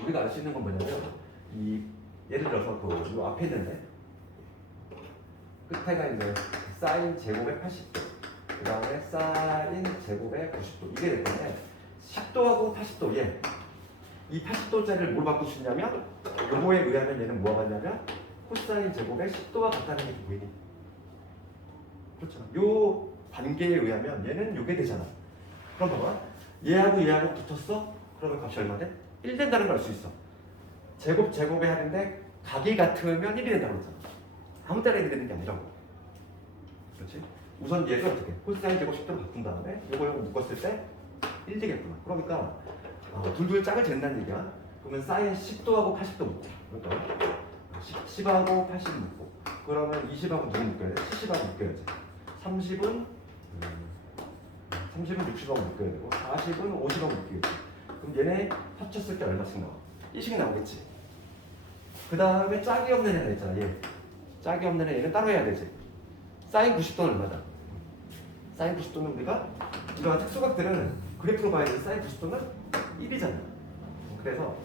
우리가 알 수 있는 건 뭐냐면 예를 들어서 그 앞에 있는데 끝에가 있는 사인 제곱의 80도 그 다음에 사인 제곱의 90도 이게 될 건데 10도하고 80도 이 80도짜리를 뭘 바꿀 수 있냐면 요거에 의하면 얘는 뭐가 같냐면 코사인 제곱의 10도와 같다는 게 보이니? 그렇죠. 요 관계에 의하면 얘는 요게 되잖아. 그럼 봐봐. 얘하고 붙었어? 그러면 값이 얼마 돼? 1 된다는 걸 알 수 있어. 제곱에 하는데 각이 같으면 1이 된다고 그랬잖아. 아무 때나 1이 되는 게 아니라고. 그렇지? 우선 얘를 어떻게? 코사인 제곱 10도로 바꾼 다음에 요거 묶었을 때 1 되겠구나. 그러니까 둘 짝을 잰다는 얘기야. 그러면 사인 10도하고 80도 묶자. 그러니까 10하고 80 묶고 그러면 20하고 누구 묶어야 돼? 70하고 묶어야지. 30은 60하고 묶어야 되고 40은 50하고 묶어야지. 그럼 얘네 합쳤을 때 얼마씩 나와? 1씩 나오겠지. 그 다음에 짝이 없는 애가 있잖아. 얘 짝이 없는 애는 따로 해야 되지. 사인 90도는 얼마다? 사인 90도는 우리가 이러한 특수각들은 그래프로 봐야 돼. 사인 90도는 1이잖아. 그래서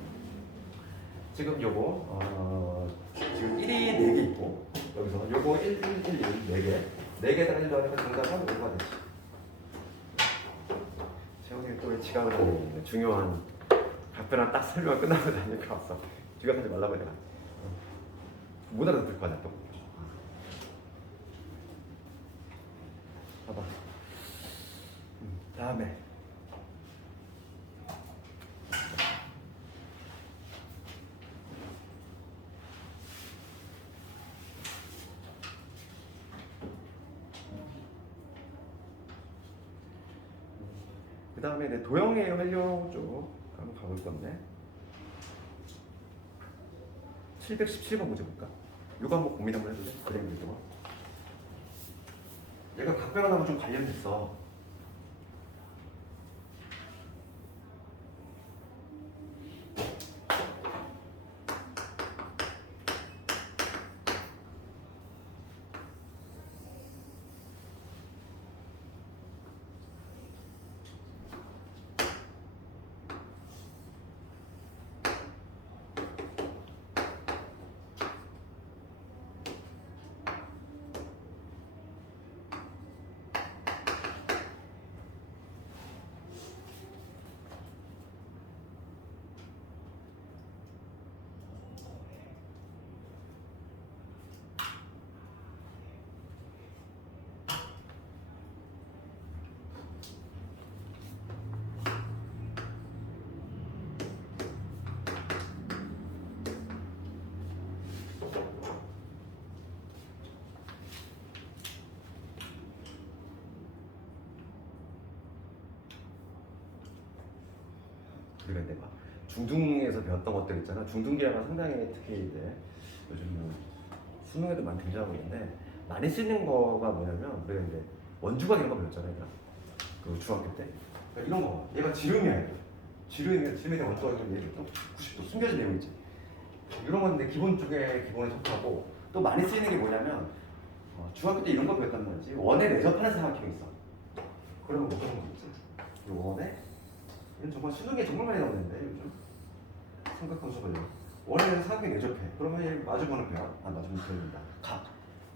지금 요거 지금 1이 4개 있고 여기서 요거 1, 4개에다가 1 더하니까 정답은 5가 되지. 최원생이 또 왜 지각을 하고 있네. 중요한 답변을 딱 설명 끝나고 나니까 왔어. 지각하지 말라고 내가. 못 알아듣을 거야 또. 봐봐. 다음에 그 다음에 내 도형의 활용 쪽 한번 가볼 건데 717번 문제 볼까? 이거 한번 고민 한번 해볼래? 그림 그리고 얘가 각변화하고 좀 관련됐어. 우리가 이제 막 중등에서 배웠던 것들 있잖아. 중등계가 상당히 특히 이제 요즘 수능에도 많이 등장하고 있는데 많이 쓰는 거가 뭐냐면 우리가 이제 원주각 이런 거 배웠잖아요. 얘들아. 그 중학교 때. 그러니까 이런 거. 얘가 지름이야. 얘가. 지름에 대한 원주각이 얘기했죠. 90도 숨겨진 내용이지. 이런 건데 기본 쪽에 기본에 속하고 또 많이 쓰이는 게 뭐냐면 중학교 때 이런 거 배웠단 말이지. 원에 내접하는 삼각형이 있어. 그러면 뭐 그런 거 있지. 이 원에 이건 정말 수능에 정말 많이 나오는데 요즘 삼각함수 걸려. 원에 대해서 삼각형이 내접해. 그러면 얘 마주보는 편, 마주보는 편입니다.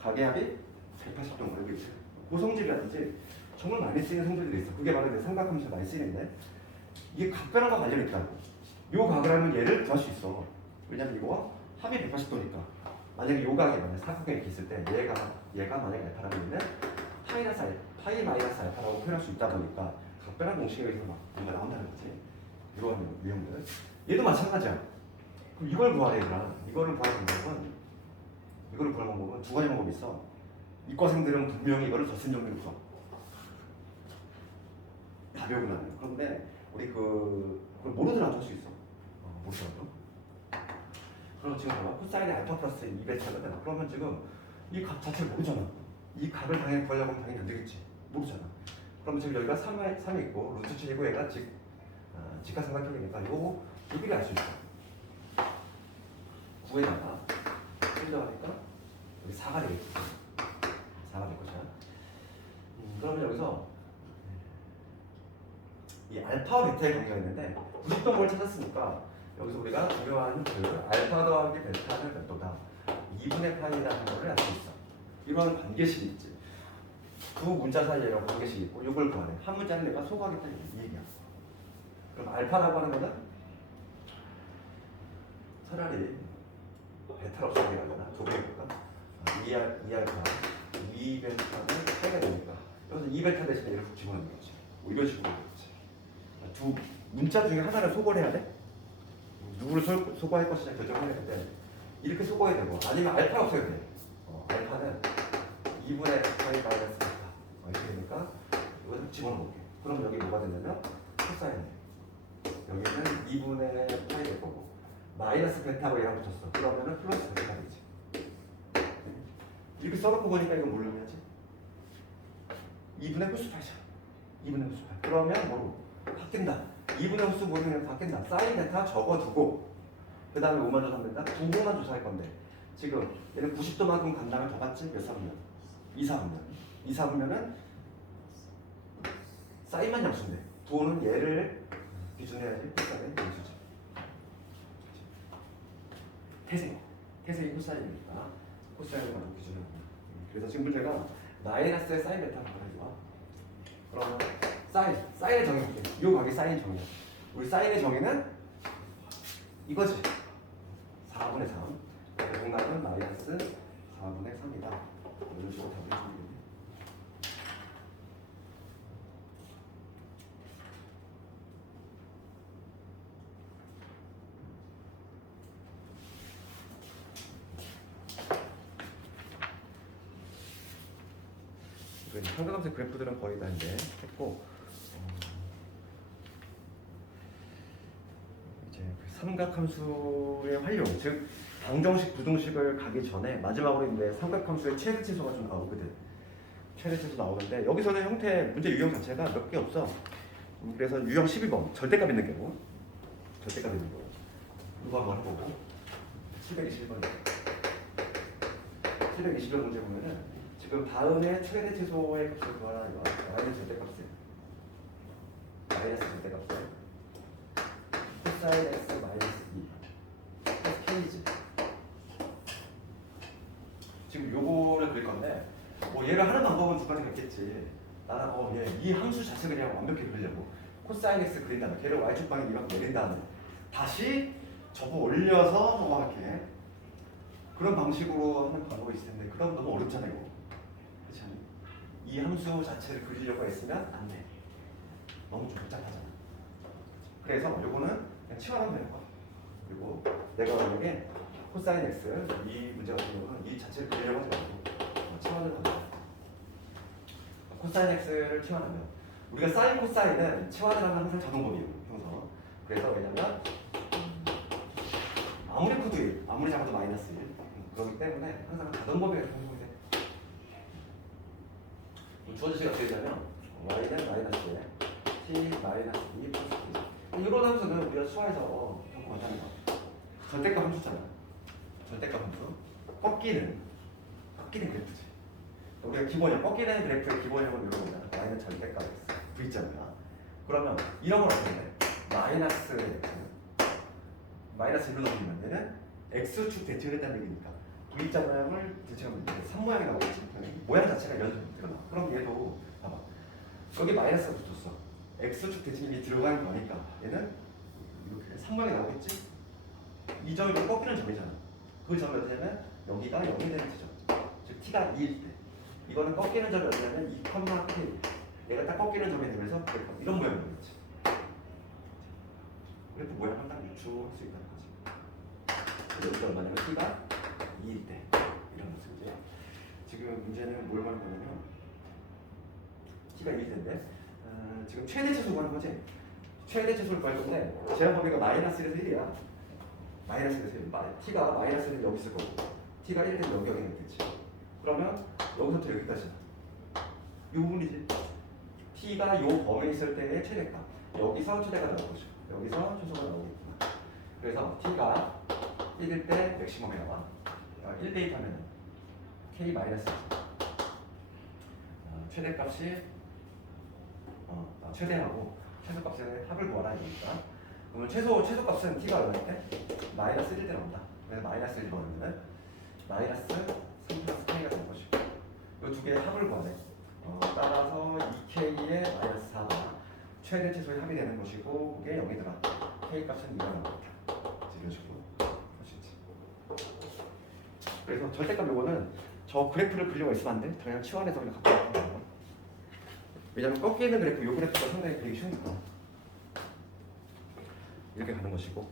각의 합이 180도 여기 있어. 고성질이라든지 정말 많이 쓰이는 성질들이 있어. 그게 바로 이제 삼각함수가 많이 쓰이는데 이게 각변화가 관련이 있다고. 요 각을 하면 얘를 구할 수 있어. 왜냐면 이거 합이 180도니까 만약에 요 각이 만약에 사각형이 이렇게 있을 때 얘가 만약에 알파라고 있는 파이 마이너스 알파라고 표현할 수 있다 보니까 각변화 공식에 의해서 막 뭔가 나온다는 거지. 이런 내용들. 얘도 마찬가지야. 그럼 이걸 구하래 얘들아. 이거를 구하는 방법은 두 가지 방법이 있어. 이과생들은 분명히 이거를 덧셈 정리로 풀어. 다 배우고 나면. 그런데 우리 그걸 모르더라도 할 수 있어. 모르더라도. 그럼 지금 봐봐. 코사인의 알파 플러스 2배 차거든. 그러면 지금 이 각 자체를 모르잖아. 이 각을 당연히 구하려고 하면 당연히 안 되겠지. 모르잖아. 그러면 지금 여기가 3이 있고 루트 7이고 얘가 직각삼각형이니까 요거 여기를 알 수 있어. 9에다가 1 더하니까 여기 4가 되겠지. 4가 될 것이야. 그러면 여기서 이 알파와 베타의 관계가 있는데 90도를 찾았으니까 여기서 우리가 중요한 힌트 알파 더하기 베타는 몇 도다? 2분의 파이라는 거를 알 수 있어. 이러한 관계식이 있지. 두 문자 사이에 이런 관계식이 있고 이걸 구하래. 한 문자는 내가 소거하겠다 이 얘기야. 그럼 알파라고 하는 거는 차라리 베타를 없애게 하거나 두 개 해볼까? 2알파 2베타는 파이가 되니까 여기서 2베타 대신에 이렇게 집어넣는 거지. 뭐 이런 식으로 되겠지. 두 문자 중에 하나를 소거를 해야 돼? 누구를 소거할 것이냐 결정을 해야 돼. 이렇게 소거해야 되고 아니면 알파 없애야 돼. 알파는 2분의 파이 마이너스 베타 이렇게 되니까 이거 집어넣을게. 그럼 여기 뭐가 되냐면 코사인 여기는 2분의 파이 될 거고 마이너스 베타고 얘랑 붙었어. 그러면은 플러스 베타가 되지. 이렇게 써놓고 보니까 이건 뭘로 해야지? 2분의 홀수 8이잖아. 2분의 홀수 8. 그러면 뭐로? 바뀐다. 2분의 홀수 모르면 바뀐다. 사인 베타 적어두고 그 다음에 5만 조사합니다. 9호만 조사할 건데 지금 얘는 90도만큼 간다면 더 받지? 몇 사분면? 2, 4분면. 2, 4분면은 사인만 양수인데 9호는 얘를 기준해야지 코사인 양수지. 태생이 코사인이니까 코사인을 바로 기준으로. 그래서 지금 문제가 마이너스의 사인 베타 방법을 해줘. 그러면 사인의 정의 볼게. 이 각이 사인 정의야. 우리 사인의 정의는 이거지. 4분의 3. 정답은 마이너스 4분의 3이다. 이런 식으로 답을 해주면 삼각함수의 그래프들은 거의 다 이제 했고 이제 삼각함수의 활용, 즉 방정식, 부등식을 가기 전에 마지막으로 이제 삼각함수의 최대치수가 좀 나오거든. 최대치수 나오는데 여기서는 형태 문제 유형 자체가 몇 개 없어. 그래서 유형 12번 절대값 있는 경우, 절대값 있는 경우 이거 한번 해보고 721번 721번 문제 보면은. 지금 다음에 최대 최소의 값을 구하라 이거 마이너스 절대값을 마이너스 절대값을 코사인 x 마이너스 2 K지. 지금 요거를 그릴 건데 뭐 얘를 하는 방법은 두 가지가 있겠지. 나는 이 함수 자체를 그냥 완벽히 그리려고 코사인 x 그린 다음에 걔를 y축방에 이만큼 내린 다음에 다시 접어 올려서 넘어갈게. 그런 방식으로 하는 방법이 있을 텐데 그럼 너무 어렵잖아요. 이 함수 자체를 그리려고 했으면 안 돼. 너무 좀 복잡하잖아. 그래서 요거는 그냥 치환하면 되는 거야. 그리고 내가 만약에 코사인 x 이 문제 같은 경우는 이 자체를 그리려고 하지 말고 치환을 합니다. 코사인 x를 치환하면 우리가 사인 코사인은 치환을 하면 항상 자동법이에요. 평소. 그래서 왜냐면 아무리 커도 1, 아무리 작아도 마이너스 1. 그렇기 때문에 항상 가동범위가 성공이 돼. 주어진 시가 어떻게 되냐면 y는 마이너스에 t 마이너스 2 플러스 t. 이런 함수는 우리가 수화에서 겪고 많다는 거. 절대값 함수잖아. 절대값 함수. 꺾이는 그래프지. 우리가 기본형 꺾이는 그래프의 기본형은 이런 거잖아. y는 절대값이 있어. v자입니다. 그러면 이런 걸 어떻게 해? 마이너스 마이너스 1로 넘기면 얘는 x축 대칭을 했다는 얘기니까 v자 모양을 대칭하면 이제 3모양이 나오겠지. 모양 자체가 이런 식으로 드러나. 그럼 얘도 봐봐. 여기 마이너스가 붙었어. x축 대칭이 들어가는 거니까 얘는 이렇게 3모양이 나오겠지. 이 점이 꺾이는 점이잖아. 그 점이 어디냐면 여기가 0이 되는 지점. 즉 t가 2일 때. 이거는 꺾이는 점이 어디냐면 2, K. 얘가 딱 꺾이는 점이 되면서 이런 모양이 되겠지. 그래프 모양 항상 유추할 수 있다는 거지. 여기가 얼마냐면 t가 2일 때 이런 모습이죠. 지금 문제는 뭘 말하는 거냐면 t가 2일 때인데 지금 최대 최소 구하는 거지. 최대 최소를 구할 건데 제한 범위가 마이너스 1에서 1이야. 마이너스 1에서 1. t가 마이너스 1은 여기 있을 거고 t가 1 되면 여기 있겠지. 그러면 여기서부터 여기까지 이 부분이지. t가 요 범위에 있을 때의 최대값. 여기서 최대가 나올 것이고 여기서 최소가 나오겠구나. 그래서 t가 1일 때 맥시멈이 나와. 1 대입하면 k 마이너스 최대값이 최대하고 최소값의 합을 구하라 이거니까. 그러면 최소값은 t가 얼마인데? 마이너스 1일 때 나온다. 그래서 마이너스 1을 넣으면 마이너스 3 플러스 k가 될 것이고 이 두 개의 합을 구하래. 따라서 2k의 마이너스 4가 최대 최소의 합이 되는 것이고 그게 0이더라. k 값은 2가 나온다. 이런 식으로 할 수 있지. 그래서 절대값 요거는 저 그래프를 그리려고 있으면 안 돼. 그냥 치환해서 그냥 갖고 와야 돼. 왜냐면 꺾이는 그래프, 요 그래프가 상당히 그리기 쉬우니까 이렇게 가는 것이고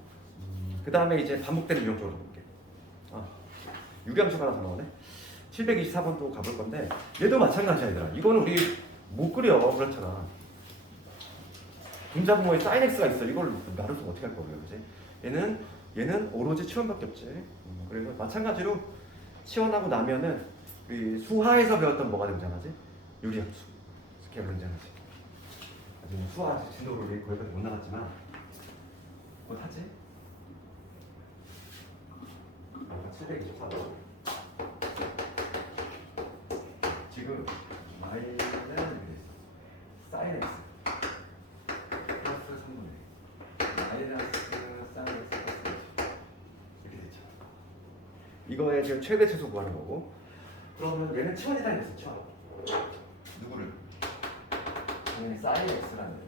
그 다음에 이제 반복되는 유형 쪽으로 볼게. 유리함수가 하나 더 나오네. 724번도 가볼 건데 얘도 마찬가지야 얘들아. 이거는 우리 못 그려. 그렇잖아. 분자분모에 sin x가 있어. 이걸 나를 좀 어떻게 할 거예요, 그지? 얘는 오로지 치원밖에 없지. 그래서 마찬가지로 치원하고 나면은 우리 수하에서 배웠던 뭐가 등장하지? 유리함수. 스케일로 등장하지. 아직 수하 진도를 거기까지 못 나갔지만 곧 하지? 724번. 지금 y는 이렇게 됐어. sin x 플러스 3분의 마이너스 sin x 플러스 이렇게 됐죠. 이거의 지금 최대 최소 구하는 거고. 그러면 얘는 치환이다 이랬어. 치환. 누구를? 당연히 sin x라는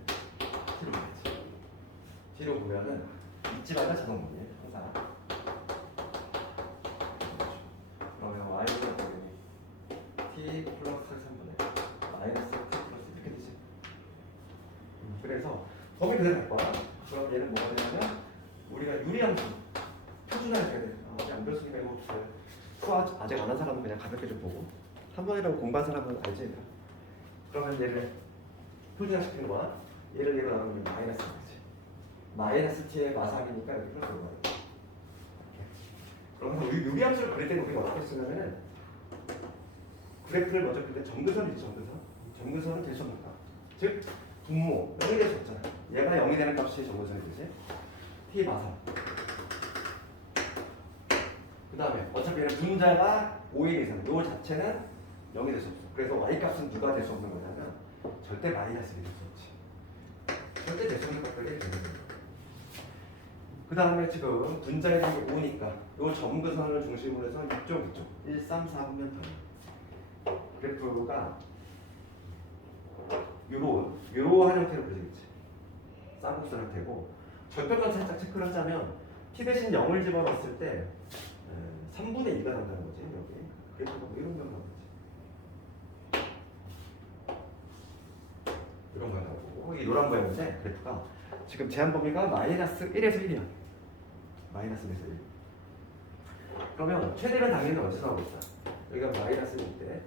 t로 보겠지. t로 보면은 잊지 말라 자동문이에요. 항상. 그러면 y는 t 플러스 3분의 마이너스 t 플러스 이렇게 되지. 그래서 범위 그대로 갈 거야. 그럼 얘는 뭐가 되냐면 우리가 유리함수 표준화해줘야 돼. 아직 안 배웠으니까 이거 수학 아직 안 한 사람은 그냥 가볍게 좀 보고 한 번이라도 공부한 사람은 알지. 그러면 얘를 표준화시키는 거야. 얘를 얘로 나누면 마이너스 되지. 마이너스 t의 마삼이니까 여기 플러스 들어가요. 그러면 유리함수를 그릴 때는 우리가 어떻게 쓰냐면은 그래프를 먼저 그릴 때 점근선이지. 점근선은 될 수 없는 거야. 즉 분모 0이 될 수 없잖아. 얘가 0이 되는 값이 점근선이 되지. t 마삼. 그 다음에 어차피 얘는 분자가 5일 이상. 요 자체는 0이 될 수 없어. 그래서 y 값은 누가 될 수 없는 거냐면 절대 마이너스 1이 될 수 없지. 절대 될 수 없는 것들이 되는 거야. 그 다음에 지금 분자에 대한 게 5니까 요 점근선을 중심으로 해서 이쪽 1, 3, 4분면 더 그래프가 요러한 형태로 그려지겠지. 쌍곡선 형태고 절벽만 살짝 체크를 하자면 t 대신 0을 집어넣었을 때 3분의 2가 난다는 거지. 여기 그래프가 뭐 이런 모양 나오지. 이런 모양 나오고 이 노란 모양인데 그래프가 지금 제한 범위가 마이너스 1에서 1이야. 마이너스 1에서 1. 그러면 최대는 당연히 어디서 나오겠다. 여기가 마이너스 1일 때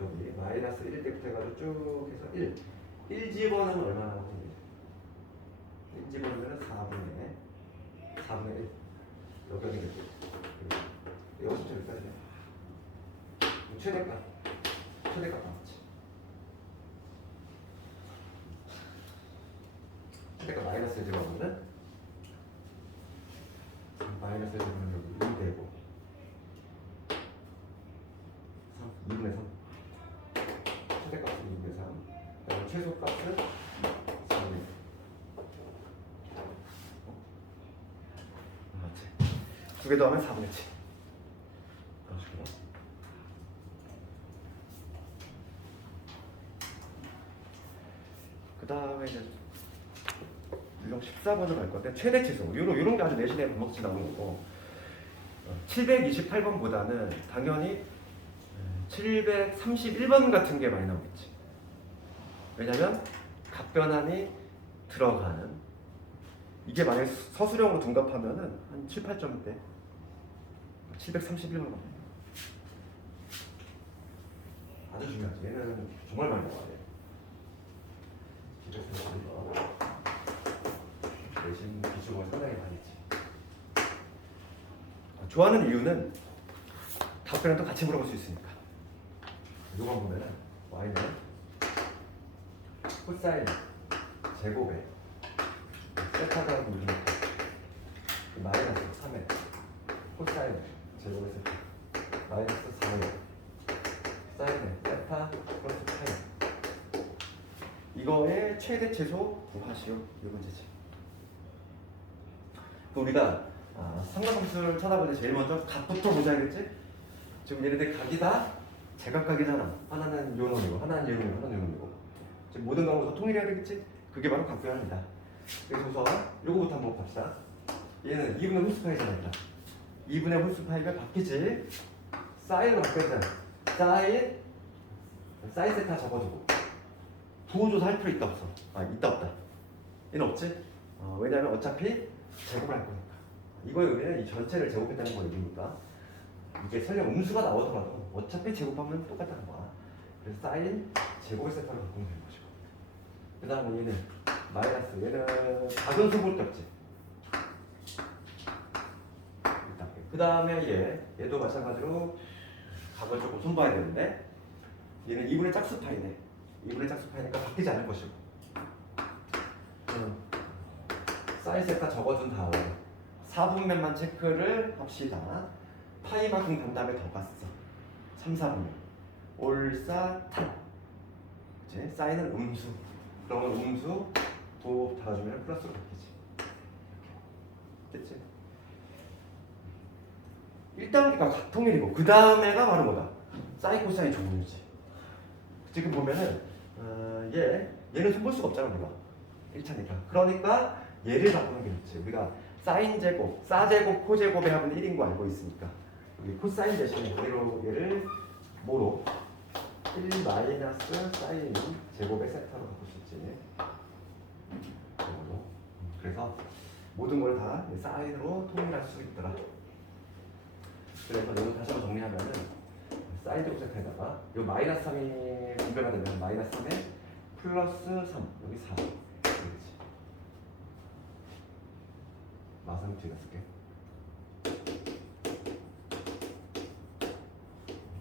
여기 마이너스 1일 때부터 해가지고 쭉 해서 1 집어넣으면 얼마나 나오는지. 1 집어넣으면 4분의 1 여기 되겠지. 여기서 여기까지 최대값 나왔지. 최대값 마이너스 1 집어넣으면 마이너스 1 집어넣으면 여기 2 되고 2분의 3 최대값은 2분의 3 그다음에 최소값은 4분의 1 맞지? 두 개 더하면 4분의 7 그런 식으로. 그 다음에 이제 유형 14번으로 갈 건데 최대 최소 요런 게 아주 내신에 반복치 나오는 거고 728번보다는 당연히 731번 같은 게 많이 나오겠지. 왜냐면 각변환이 들어가는 이게 만약에 서술형으로 둔갑하면은 한 7, 8점대 731번 아주 중요하지. 얘는 정말 많이 나와야 돼. 731번 내신 기출을 상당히 많이 했지. 좋아하는 이유는 답변도 같이 물어볼 수 있으니까. 이거만 보면은 y는 코사인 제곱에 세타가 무슨 마이너스 3에 코사인 제곱에 세타 마이너스 4에 사인에 세타 플러스 8 이거의 최대 최소 구하시오. 이 문제지. 우리가 삼각함수를 찾아볼 때 제일 먼저 각부터 보자겠지? 지금 얘네들 각이 다 제각각이잖아. 하나는 요 놈이고 하나는 요 놈이고 하나는 요 놈이고 지금 모든 각으로서 통일해야 되겠지? 그게 바로 각변환이다. 그래서 우선 요거부터 한번 봅시다. 얘는 2분의 홀수파이잖아. 2분의 홀수파이가 바뀌지? 사인으로 바뀌었잖아. 사인 세타 적어두고 부호조사 할 필요 있다 없어? 있다 없다. 얘는 없지? 왜냐면 어차피 제곱을 할 거니까. 이거의 의미는 이 전체를 제곱했다는 거 얘기니까 이게 설령 음수가 나오더라도 어차피 제곱하면 똑같다는 거야. 그래서 사인 제곱의 세타를 바꾸면 되는 것이고. 그 다음에 얘는 마이너스 얘는 작은 수 볼 게 없지. 그 다음에 얘도 마찬가지로 각을 조금 손봐야 되는데 얘는 2분의 짝수파이네. 2분의 짝수파이니까 바뀌지 않을 것이고 사인 세타 적어준 다음에 4분면만 체크를 합시다. 파이만큼 간 다음에 더 갔어. 3, 4분면 올사탄 이제 사인은 음수 그러면 음수 부호 달아주면 플러스로 바뀌지. 됐지? 1단계가 각통일이고 그 다음에가 바로 뭐다? 사인 코사인 종류지. 지금 보면은 얘는 손볼 수가 없잖아 우리가 1차니까. 그러니까 얘를 바꾸는 게 좋지. 우리가 사인 제곱, 사제곱, 코제곱의 합은 1인 거 알고 있으니까 여기 코사인 대신에 그대로 얘를 뭐로? 1 마이너스 사인 제곱의 세타로 바꿀 수 있지. 이걸로. 그래서 모든 걸 다 사인으로 통일할 수 있더라. 그래서 이거 다시 한번 정리하면은 사인 제곱 세타에다가 이 마이너스 3이 분배가 되면 마이너스 3에 플러스 3 여기 4 그렇지. 마상 뒤에 쓸게.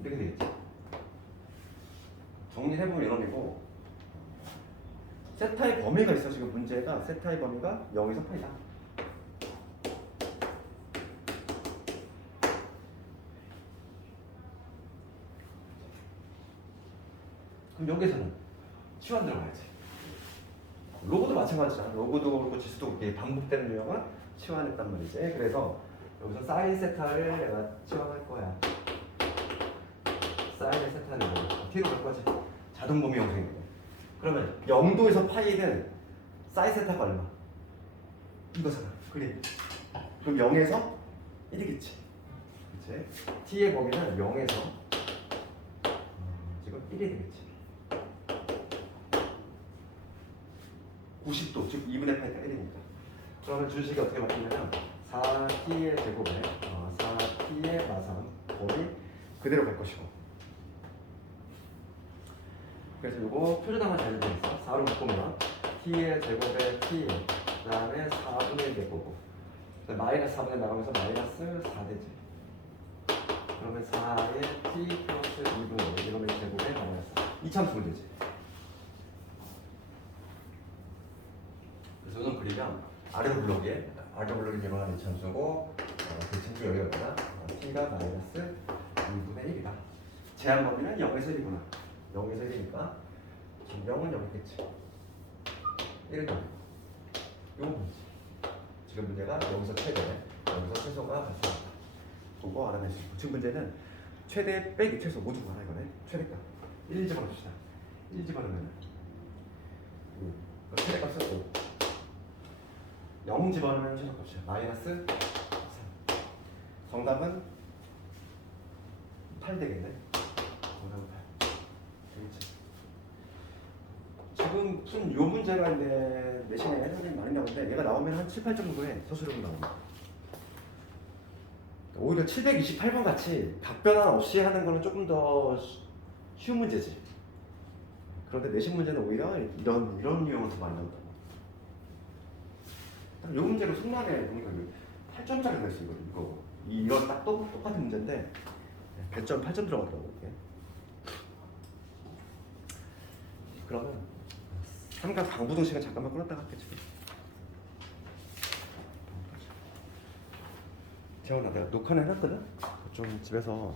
이렇게 되겠지. 정리해보면 이놈이고 세타의 범위가 있어. 지금 문제가 세타의 범위가 0에서 파이다. 그럼 여기서는 치환 들어가야지. 로고도 마찬가지잖아. 로고도 그렇고 지수도 그렇게 반복되는 유형은 치환했단 말이지. 그래서 여기서 사인 세타를 내가 치환할 거야. 사인의 세타는 T로 갈 거지. 자동 범위 형성인 거야. 그러면 0도에서 파이는 사인 세타가 얼마? 이거잖아. 그래. 그럼 0에서 1이겠지. 그치? T의 범위는 0에서 지금 1이 되겠지. 90도, 즉 2분의 파이가 1이니까. 그러면 주식이 어떻게 바뀌냐면 4t의 제곱에 4t의 마상 범위 그대로 갈 것이고. 그래서 이거 표준화만 잘 되어 있어. 4로 바꾸면 t의 제곱에 t 그 다음에 4분의 1 될 거고 마이너스 4분의 나가면서 마이너스 4 되지. 그러면 4의 t 플러스 2분의 1 이러면 제곱에 마이너스 4. 이 참수면 되지. 그래서 우선 그리면 아래로 블록에 제곱하는 이 참수고 그 참수 여기가 t가 마이너스 2분의 1이다. 제한 범위는 0에서 1이구나. 0에서 1이니까 지금 0은 0이겠지. 1은 0. 이건 뭐지? 지금 문제가 여기서 최대, 여기서 최소가 발생한다. 그거 알아내시고 지금 문제는 최대 빼기 최소 모두 구하라 이거네. 최대값 1 집어넣읍시다. 1 집어넣으면 최대값은 5. 0 집어넣으면 최소값이야. 마이너스 3. 정답은 8 되겠네. 정답은 8. 되겠지. 지금 무슨 요 문제가 있는데 내신에 선생님 많이 나오는데 얘가 나오면 한 7, 8 정도에 서술형으로 나옵니다. 오히려 728번 같이 답변 없이 하는 거는 조금 더 쉬운 문제지. 그런데 내신 문제는 오히려 이런 유형을 더 많이 나온다고. 요 문제로 속란에 보니까 8점짜리가 있어 이거. 이런 딱 똑같은 문제인데 배점 8점 들어갔다고 이게. 그러면 삼각 방부동 시간 잠깐만 끊었다가 할게 지금. 재원아 내가 녹화는 해놨거든? 좀 집에서